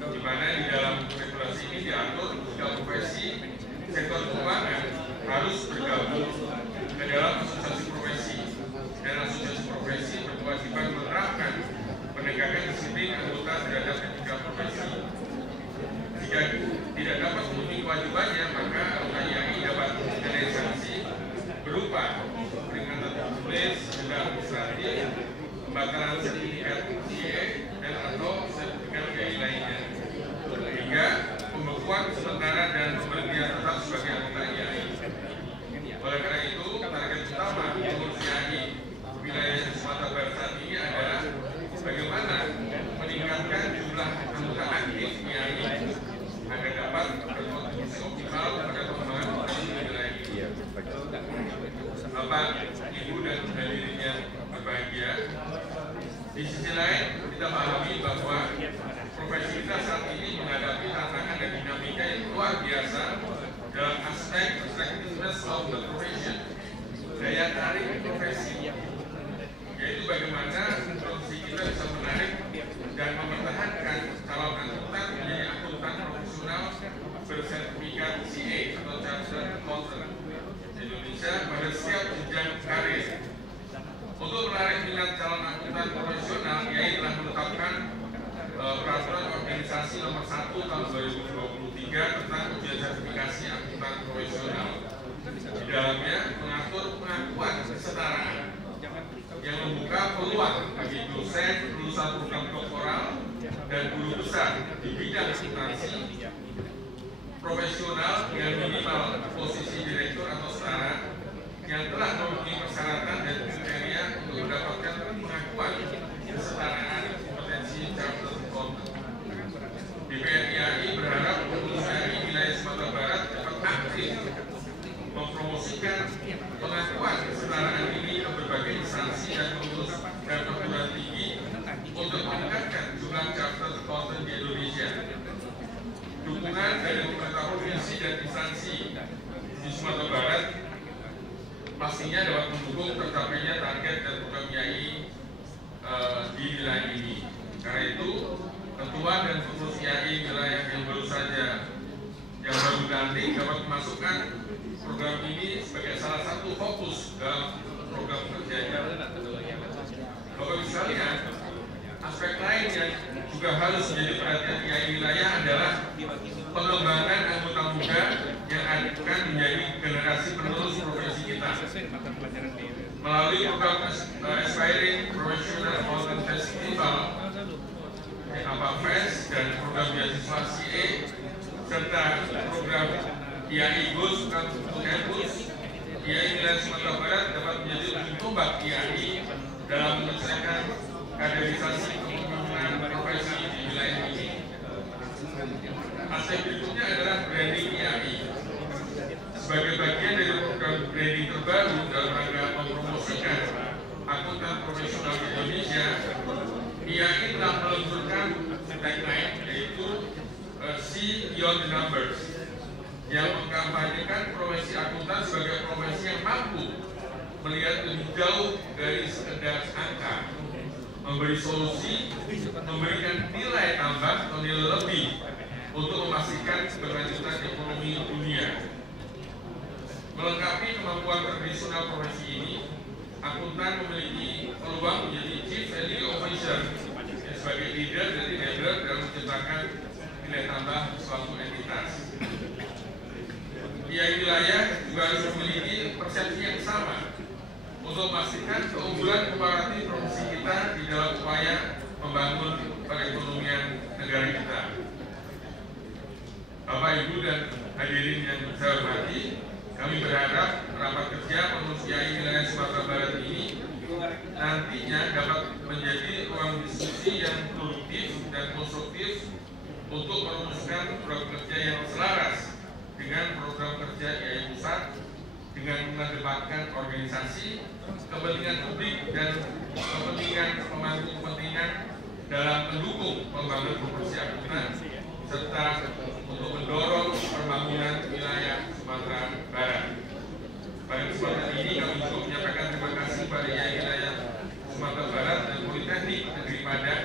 di mana di dalam regulasi ini diatur jika profesi sektor keuangan Regulasi Nomor 1 Tahun 2023 tentang ujian sertifikasi akuntan profesional. Di dalamnya mengatur pengakuan kesetaraan yang membuka peluang bagi dosen, lulusan program doktoral, dan guru besar di bidang akuntansi profesional yang minimal posisi direktur atau setara yang telah memenuhi persyaratan dan kriteria untuk mendapatkan pengakuan kesetaraan kompetensi chartered accountant. DPR IAI berharap pengurus IAI wilayah Sumatera Barat dapat aktif mempromosikan pengakuan kesetaraan ini ke berbagai instansi dan pengurus dan perguruan tinggi untuk meningkatkan jumlah chartered accountant di Indonesia. Dukungan dari pemerintah provinsi dan instansi di Sumatera Barat pastinya dapat mendukung tercapainya target dan program IAI di wilayah ini. Karena itu, ketua dan pengurus IAI wilayah yang baru dilantik dapat memasukkan program ini sebagai salah satu fokus dalam program kerjanya. Bapak Ibu sekalian, aspek lain yang juga harus menjadi perhatian IAI wilayah adalah pengembangan anggota muda yang akan menjadi generasi penerus profesi kita. Melalui program Aspiring Professional Accountant Festival, APAFES, dan program beasiswa CA, serta program IAI Goes to Campus, IAI wilayah Sumatera Barat dapat menjadi ujung tombak IAI dalam menyelesaikan kaderisasi kepemimpinan profesi di wilayah ini. Aspek berikutnya adalah branding IAI. Sebagai bagian dari program branding terbaru dalam rangka mempromosikan akuntan profesional di Indonesia, IAI telah meluncurkan tagline yaitu See Beyond the Numbers, yang mengkampanyekan profesi akuntan sebagai profesi yang mampu melihat lebih jauh dari sekedar angka, memberi solusi, memberikan nilai tambah atau nilai lebih untuk memastikan keberlanjutan ekonomi dunia. Melengkapi kemampuan tradisional profesi ini, akuntan memiliki peluang menjadi Chief Value Officer sebagai leader dari enabler dalam menciptakan nilai tambah suatu entitas. IAI wilayah juga harus memiliki persepsi yang sama untuk memastikan keunggulan komparatif profesi kita di dalam upaya membangun perekonomian negara kita. Bapak, Ibu, dan hadirin yang saya hormati, kami berharap rapat kerja pengurus IAI wilayah Sumatera Barat ini nantinya dapat menjadi ruang diskusi yang produktif dan konstruktif untuk merumuskan program kerja yang selaras dengan program kerja IAI Pusat dengan mengedepankan organisasi, kepentingan publik, dan kepentingan pemangku kepentingan dalam mendukung pembangunan profesi akuntan serta untuk mendorong pembangunan wilayah Sumatera Barat. Pada kesempatan ini kami juga menyampaikan terima kasih pada IAI wilayah Sumatera Barat dan Politeknik Negeri Padang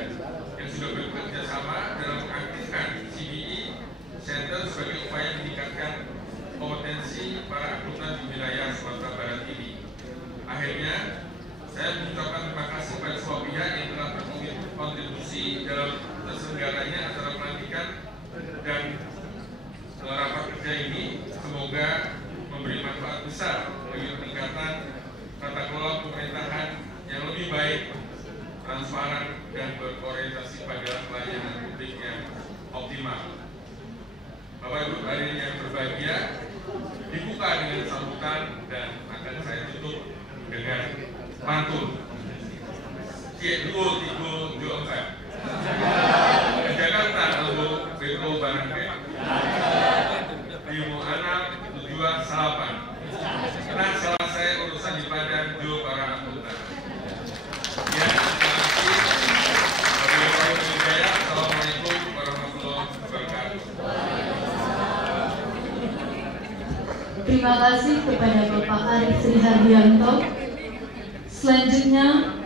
yang sudah bekerja sama dalam mengaktifkan CBE Center sebagai upaya meningkatkan kompetensi para akuntan di wilayah Sumatera Barat ini. Akhirnya, saya mengucapkan terima kasih pada semua pihak yang telah berkontribusi dalam terselenggaranya acara pelantikan dan rapat kerja ini. Semoga memberi manfaat besar bagi peningkatan tata kelola pemerintahan yang lebih baik, transparan, dan berorientasi pada pelayanan publik yang optimal. Bapak Ibu hadirin yang berbahagia, dibuka dengan sambutan dan akan saya tutup dengan pantun. Ciego tigo jo empat. Jakarta Albo Betro Barangke. Limo anak tujuan salapan. Nah, selesai urusan di Padang jo para akuntan. Ya, terima kasih. Assalamualaikum warahmatullahi wabarakatuh. Terima kasih kepada Bapak Arif Sri Hardianto. Selanjutnya,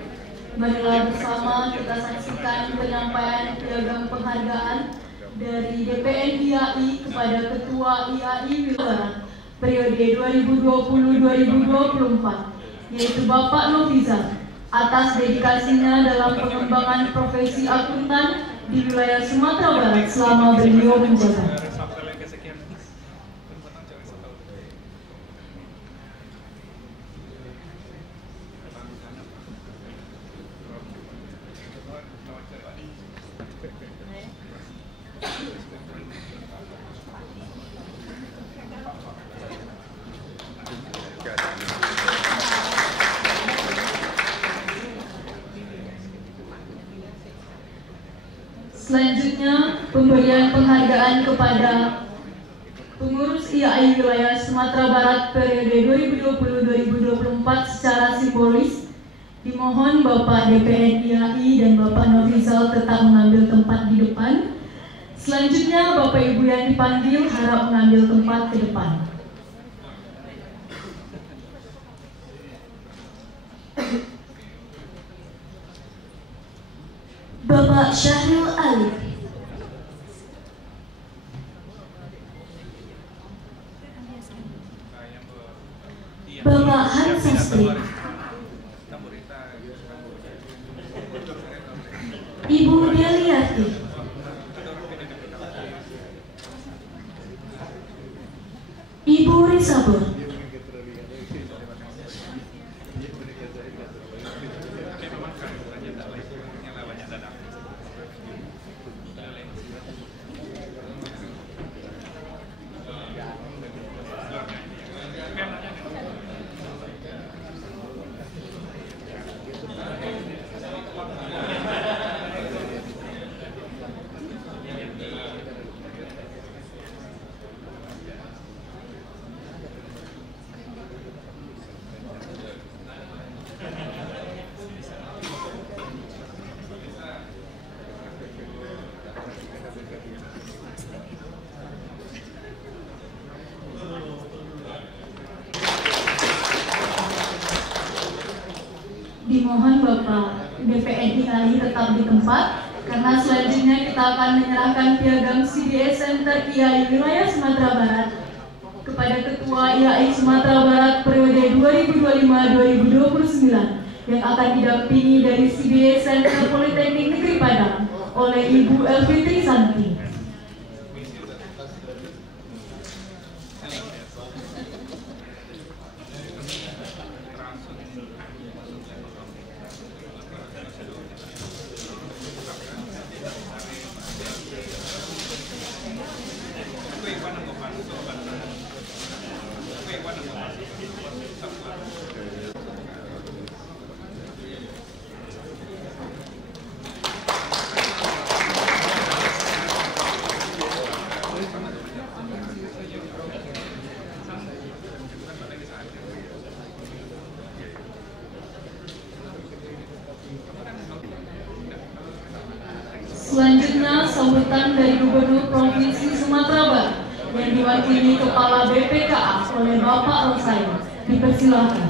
marilah bersama kita saksikan penyampaian piagam penghargaan dari DPN IAI kepada Ketua IAI Wilayah periode 2020-2024, yaitu Bapak Nofizal, atas dedikasinya dalam pengembangan profesi akuntan di wilayah Sumatera Barat selama beliau menjabat. Selanjutnya, pemberian penghargaan kepada pengurus IAI wilayah Sumatera Barat periode 2020-2024 secara simbolis. Dimohon Bapak DPN IAI dan Bapak Nofrizal tetap mengambil tempat di depan. Selanjutnya, Bapak Ibu yang dipanggil harap mengambil tempat ke depan. Bapak Syahril Ali, Bapak Hans Sastri, Ibu Deliarti, Ibu Risabur, dimohon Bapak DPN IAI tetap di tempat, karena selanjutnya kita akan menyerahkan piagam CDS Center IAI wilayah Sumatera Barat kepada Ketua IAI Sumatera Barat periode 2025-2029 yang akan didampingi dari CDS Center Politeknik Negeri Padang oleh Ibu Elfitri Santi. Selanjutnya, sambutan dari Gubernur Provinsi Sumatera Barat yang diwakili Kepala BPKA oleh Bapak Rosain. Dipersilakan.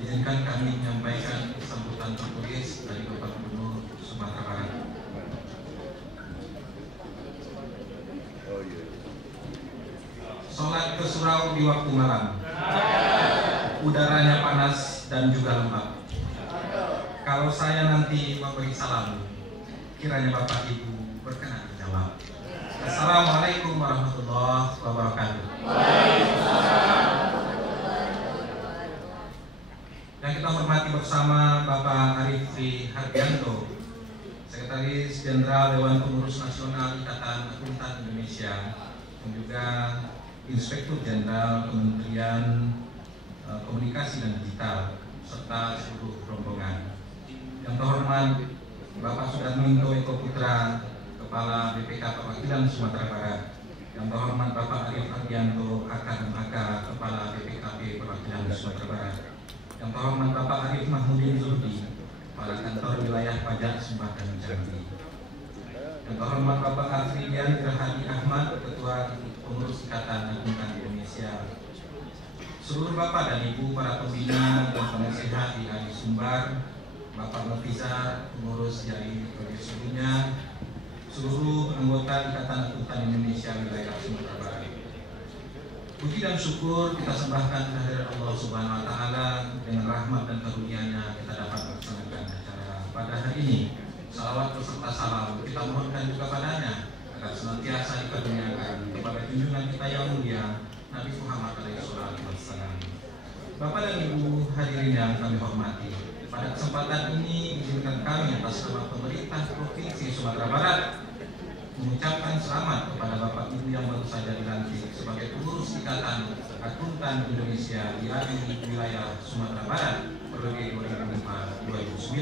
Izinkan kami menyampaikan sambutan tertulis dari Bapak Gubernur Sumatera Barat. Sholat ke surau di waktu malam. Udaranya panas dan juga lembab. Kalau saya nanti memberi salam, kiranya Bapak Ibu berkenan menjawab. Assalamualaikum warahmatullahi wabarakatuh. Yang kita hormati bersama Bapak Arif Tri Hardianto, Sekretaris Jenderal Dewan Pengurus Nasional Ikatan Akuntan Indonesia, dan juga Inspektur Jenderal Kementerian Komunikasi dan Digital, serta seluruh rombongan. Yang terhormat Bapak Sudarminto Eko Putra, Kepala BPK Perwakilan Sumatera Barat. Yang terhormat Bapak Arif Hardianto, AK dan AK, Kepala BPKP Perwakilan Perwakilan Sumatera Barat. Yang terhormat Bapak Arif Mahmudin Zuhdi, Kepala Kantor Wilayah Pajak Sumbar dan Jambi. Yang terhormat Bapak Afridian Irhadi Ahmad, Ketua Pengurus Ikatan Akuntan Indonesia. Seluruh Bapak dan Ibu para pembina dan penasihat IAI Sumbar, Bapak Nofizar, pengurus IAI Provinsi sebelumnya, seluruh anggota Ikatan Akuntan Indonesia wilayah Sumatera Barat. Puji dan syukur kita sembahkan kehadirat Allah Subhanahu wa Ta'ala, dengan rahmat dan karunia-Nya kita dapat melaksanakan acara pada hari ini. Salawat beserta salam kita mohonkan juga padanya agar senantiasa dikaruniakan kepada junjungan kita yang mulia Nabi Muhammad SAW. Bapak dan Ibu hadirin yang kami hormati, pada kesempatan ini izinkan kami atas nama pemerintah Provinsi Sumatera Barat mengucapkan selamat kepada Bapak Ibu yang baru saja dilantik sebagai pengurus Ikatan Akuntan Indonesia IAI wilayah Sumatera Barat periode 2005-2009.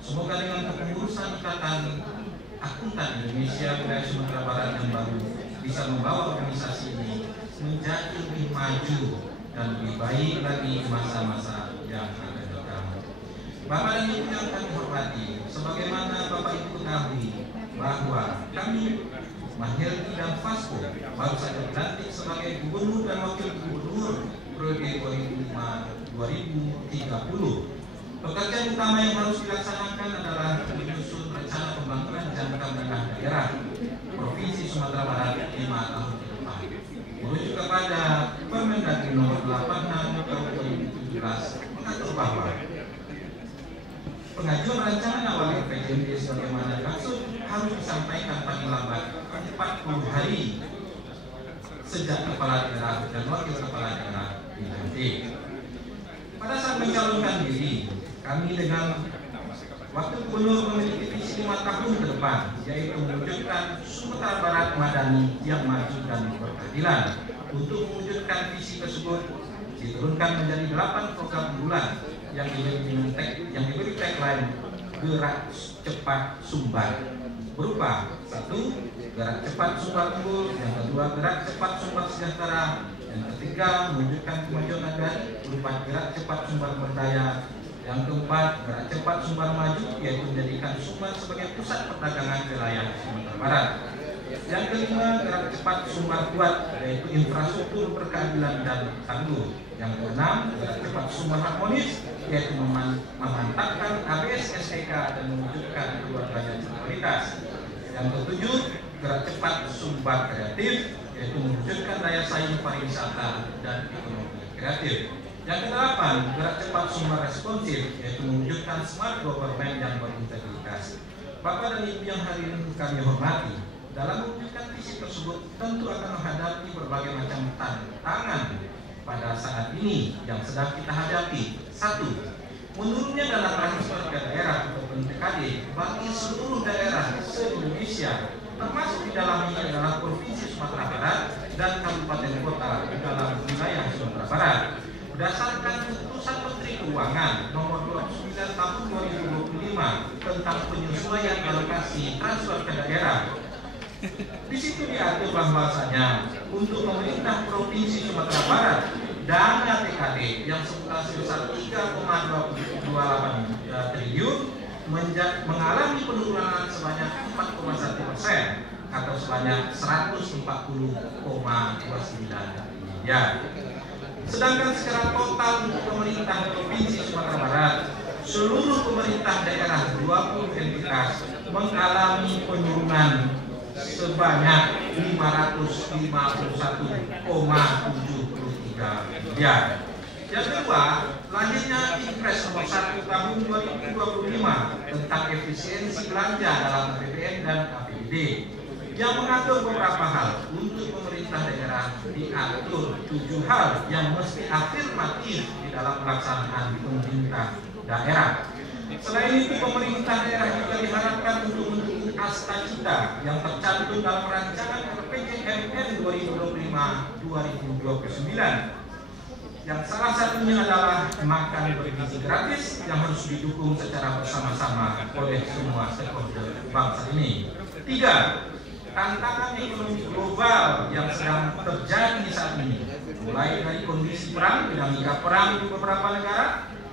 Semoga dengan kepengurusan Ikatan Akuntan Indonesia wilayah Sumatera Barat yang baru bisa membawa organisasi ini menjadi lebih maju dan lebih baik lagi di masa-masa yang akan datang. Bapak dan Ibu yang kami hormati, sebagaimana Bapak Ibu ketahui bahwa kami Maherdi dan Fasko baru saja dilantik sebagai Gubernur dan Wakil Gubernur periode 2005-2030. Pekerjaan utama yang harus dilaksanakan adalah menyusun rencana pembangunan jangka menengah daerah Provinsi Sumatera Barat 5 tahun ke depan. Merujuk kepada Permendagri nomor 86 tahun 2017 mengatur bahwa pengajuan rancangan awal RPJMD sebagaimana dimaksud harus disampaikan paling lambat 40 hari sejak kepala daerah dan wakil kepala daerah dilantik. Pada saat mencalonkan diri, kami dengan wakil gubernur memiliki visi 5 tahun ke depan, yaitu mewujudkan Sumatera Barat madani yang maju dan berkeadilan. Untuk mewujudkan visi tersebut diturunkan menjadi 8 program unggulan yang diberi tagline Gerak Cepat Sumbar, berupa 1. Gerak Cepat Sumbar Unggul, yang kedua Gerak Cepat Sumbar Sejahtera, yang ketiga mewujudkan kemajuan agari berupa Gerak Cepat Sumbar Berdaya, yang keempat Gerak Cepat Sumbar Maju, yaitu menjadikan Sumbar sebagai pusat perdagangan wilayah Sumatera Barat. Yang kelima Gerak Cepat Sumbar Kuat, yaitu infrastruktur berkeadilan dan tangguh. Yang keenam Gerak Cepat Sumbar Harmonis, yaitu memantapkan ABS SDK dan mewujudkan keluarga berkualitas. Yang ketujuh Gerak Cepat Sumbar Kreatif, yaitu mewujudkan daya saing pariwisata dan ekonomi kreatif. Yang kedelapan Gerak Cepat Sumbar Responsif, yaitu mewujudkan smart government yang berintegritas. Bapak dan Ibu yang hari ini kami hormati, dalam mewujudkan visi tersebut tentu akan menghadapi berbagai macam tantangan pada saat ini yang sedang kita hadapi. 1. Menurunnya dana transfer ke daerah atau PTKD bagi seluruh daerah se-Indonesia, termasuk di dalamnya adalah Provinsi Sumatera Barat dan Kabupaten Kota di dalam wilayah Sumatera Barat. Berdasarkan Keputusan Menteri Keuangan Nomor 29 Tahun 2025 tentang penyesuaian alokasi transfer ke daerah, di situ diatur bahwasanya untuk pemerintah Provinsi Sumatera Barat, dana TKD yang semula sebesar 3,28 triliun mengalami penurunan sebanyak 4,1% atau sebanyak 140,29 miliar. Sedangkan secara total untuk pemerintah Provinsi Sumatera Barat, seluruh pemerintah daerah 20 entitas mengalami penurunan sebanyak 551,73 miliar. Yang kedua, lahirnya Impres nomor 1 tahun 2025 tentang efisiensi belanja dalam APBN dan APBD yang mengatur beberapa hal. Untuk pemerintah daerah diatur 7 hal yang mesti afirmatif di dalam pelaksanaan pemerintah daerah. Selain itu, pemerintah daerah juga diharapkan untuk mendukung cita yang tercantum dalam rancangan RPJMN 2025-2029, yang salah satunya adalah makan bergizi gratis yang harus didukung secara bersama-sama oleh semua stakeholder bangsa ini. 3. Tantangan ekonomi global yang sedang terjadi saat ini mulai dari kondisi perang, dinamika perang di beberapa negara,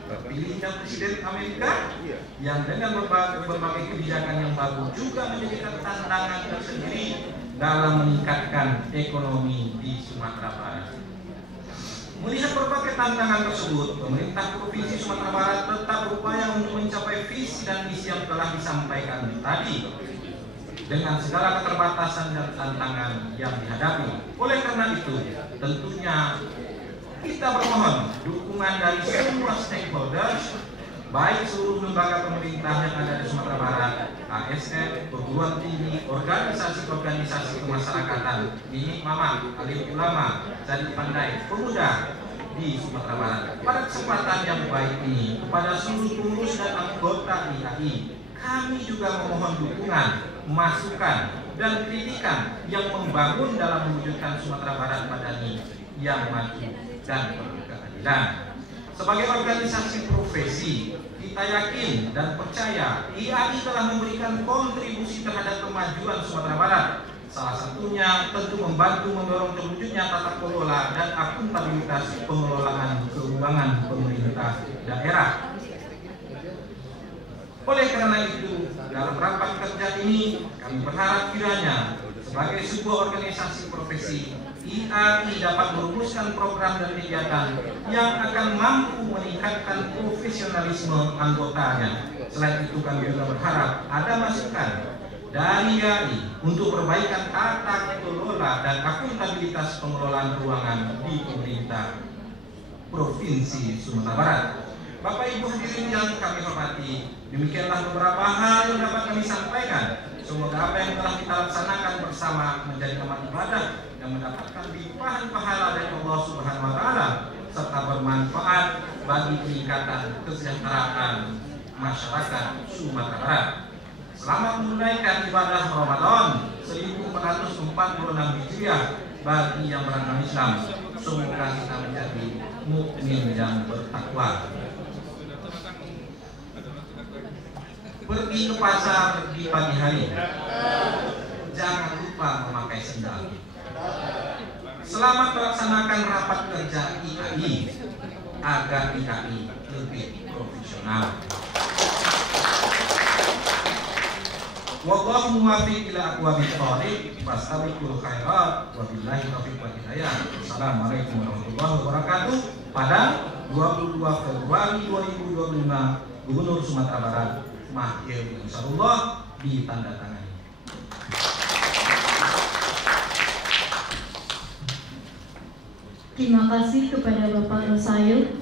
terpilihnya Presiden Amerika yang dengan berbagai kebijakan yang baru juga menjadikan tantangan tersendiri dalam meningkatkan ekonomi di Sumatera Barat. Melihat berbagai tantangan tersebut, pemerintah Provinsi Sumatera Barat tetap berupaya untuk mencapai visi dan misi yang telah disampaikan tadi dengan segala keterbatasan dan tantangan yang dihadapi. Oleh karena itu, tentunya kita bermohon dukungan dari semua stakeholders, baik seluruh lembaga pemerintah yang ada di Sumatera Barat, ASN, perguruan tinggi, organisasi-organisasi kemasyarakatan, Bini Mama, alim ulama, jadi pandai, pemuda di Sumatera Barat. Pada kesempatan yang baik ini, kepada seluruh pengurus dan anggota IAI, kami juga memohon dukungan, masukan, dan kritikan yang membangun dalam mewujudkan Sumatera Barat Madani yang maju dan berkeadilan. Sebagai organisasi profesi, kita yakin dan percaya IAI telah memberikan kontribusi terhadap kemajuan Sumatera Barat. Salah satunya tentu membantu mendorong terwujudnya tata kelola dan akuntabilitas pengelolaan keuangan pemerintah daerah. Oleh karena itu, dalam rapat kerja ini kami berharap kiranya sebagai sebuah organisasi profesi, IAI dapat merumuskan program dan kegiatan yang akan mampu meningkatkan profesionalisme anggotanya. Selain itu, kami juga berharap ada masukan dari IAI untuk perbaikan tata kelola dan akuntabilitas pengelolaan keuangan di pemerintah Provinsi Sumatera Barat. Bapak Ibu hadirin yang kami hormati, demikianlah beberapa hal yang dapat kami sampaikan. Semoga apa yang telah kita laksanakan bersama menjadi amal ibadah yang mendapatkan limpahan pahala dari Allah Subhanahu wa taala serta bermanfaat bagi peningkatan kesejahteraan masyarakat Sumatera Barat. Selamat menunaikan ibadah Ramadan 1446 Hijriah bagi yang beragama Islam. Semoga kita menjadi mukmin yang bertakwa. Pergi ke pasar di pagi hari, jangan lupa memakai sendal. Selamat melaksanakan rapat kerja IAI agar IAI lebih profesional. Wallahu muwaffiq ila aqwamit thoriq, fastabiqul khairat, wabillahi taufiq wal hidayah. Assalamualaikum warahmatullahi wabarakatuh. Pada 22 Februari 2025, Gubernur Sumatera Barat Mahir Insarullah ditandatangani. Terima kasih kepada Bapak Rosail.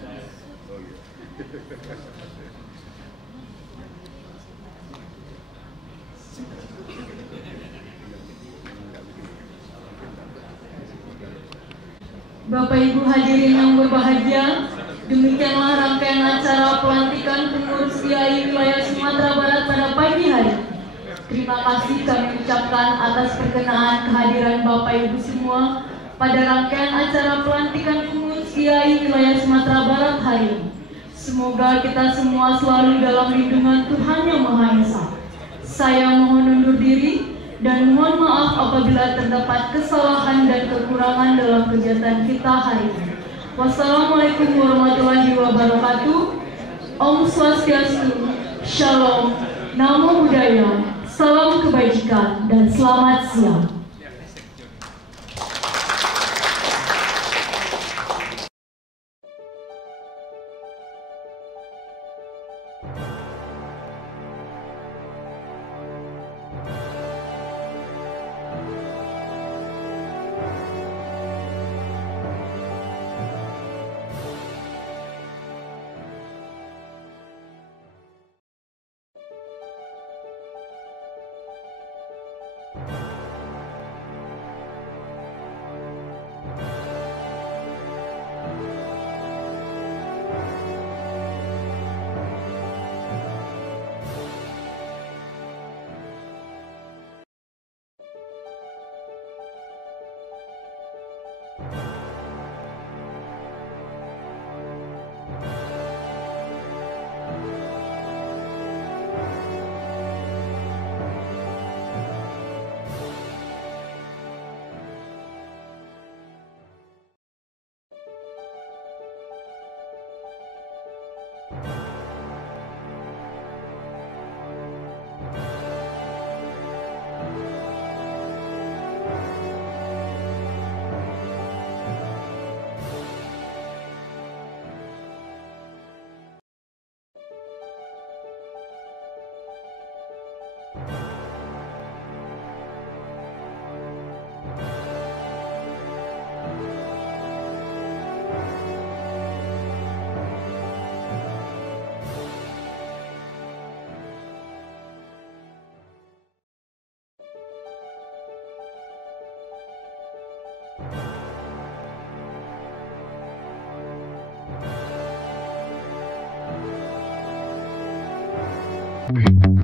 Bapak Ibu hadirin yang berbahagia, demikianlah rangkaian acara pelantikan pengurus IAI wilayah Sumatera Barat pada pagi hari. Terima kasih kami ucapkan atas perkenaan kehadiran Bapak Ibu semua pada rangkaian acara pelantikan pengurus IAI wilayah Sumatera Barat hari ini. Semoga kita semua selalu dalam lindungan Tuhan Yang Maha Esa. Saya mohon undur diri dan mohon maaf apabila terdapat kesalahan dan kekurangan dalam kegiatan kita hari ini. Wassalamualaikum warahmatullahi wabarakatuh. Om Swastiastu, Shalom, Namo Buddhaya, salam kebajikan dan selamat siang. Thank you.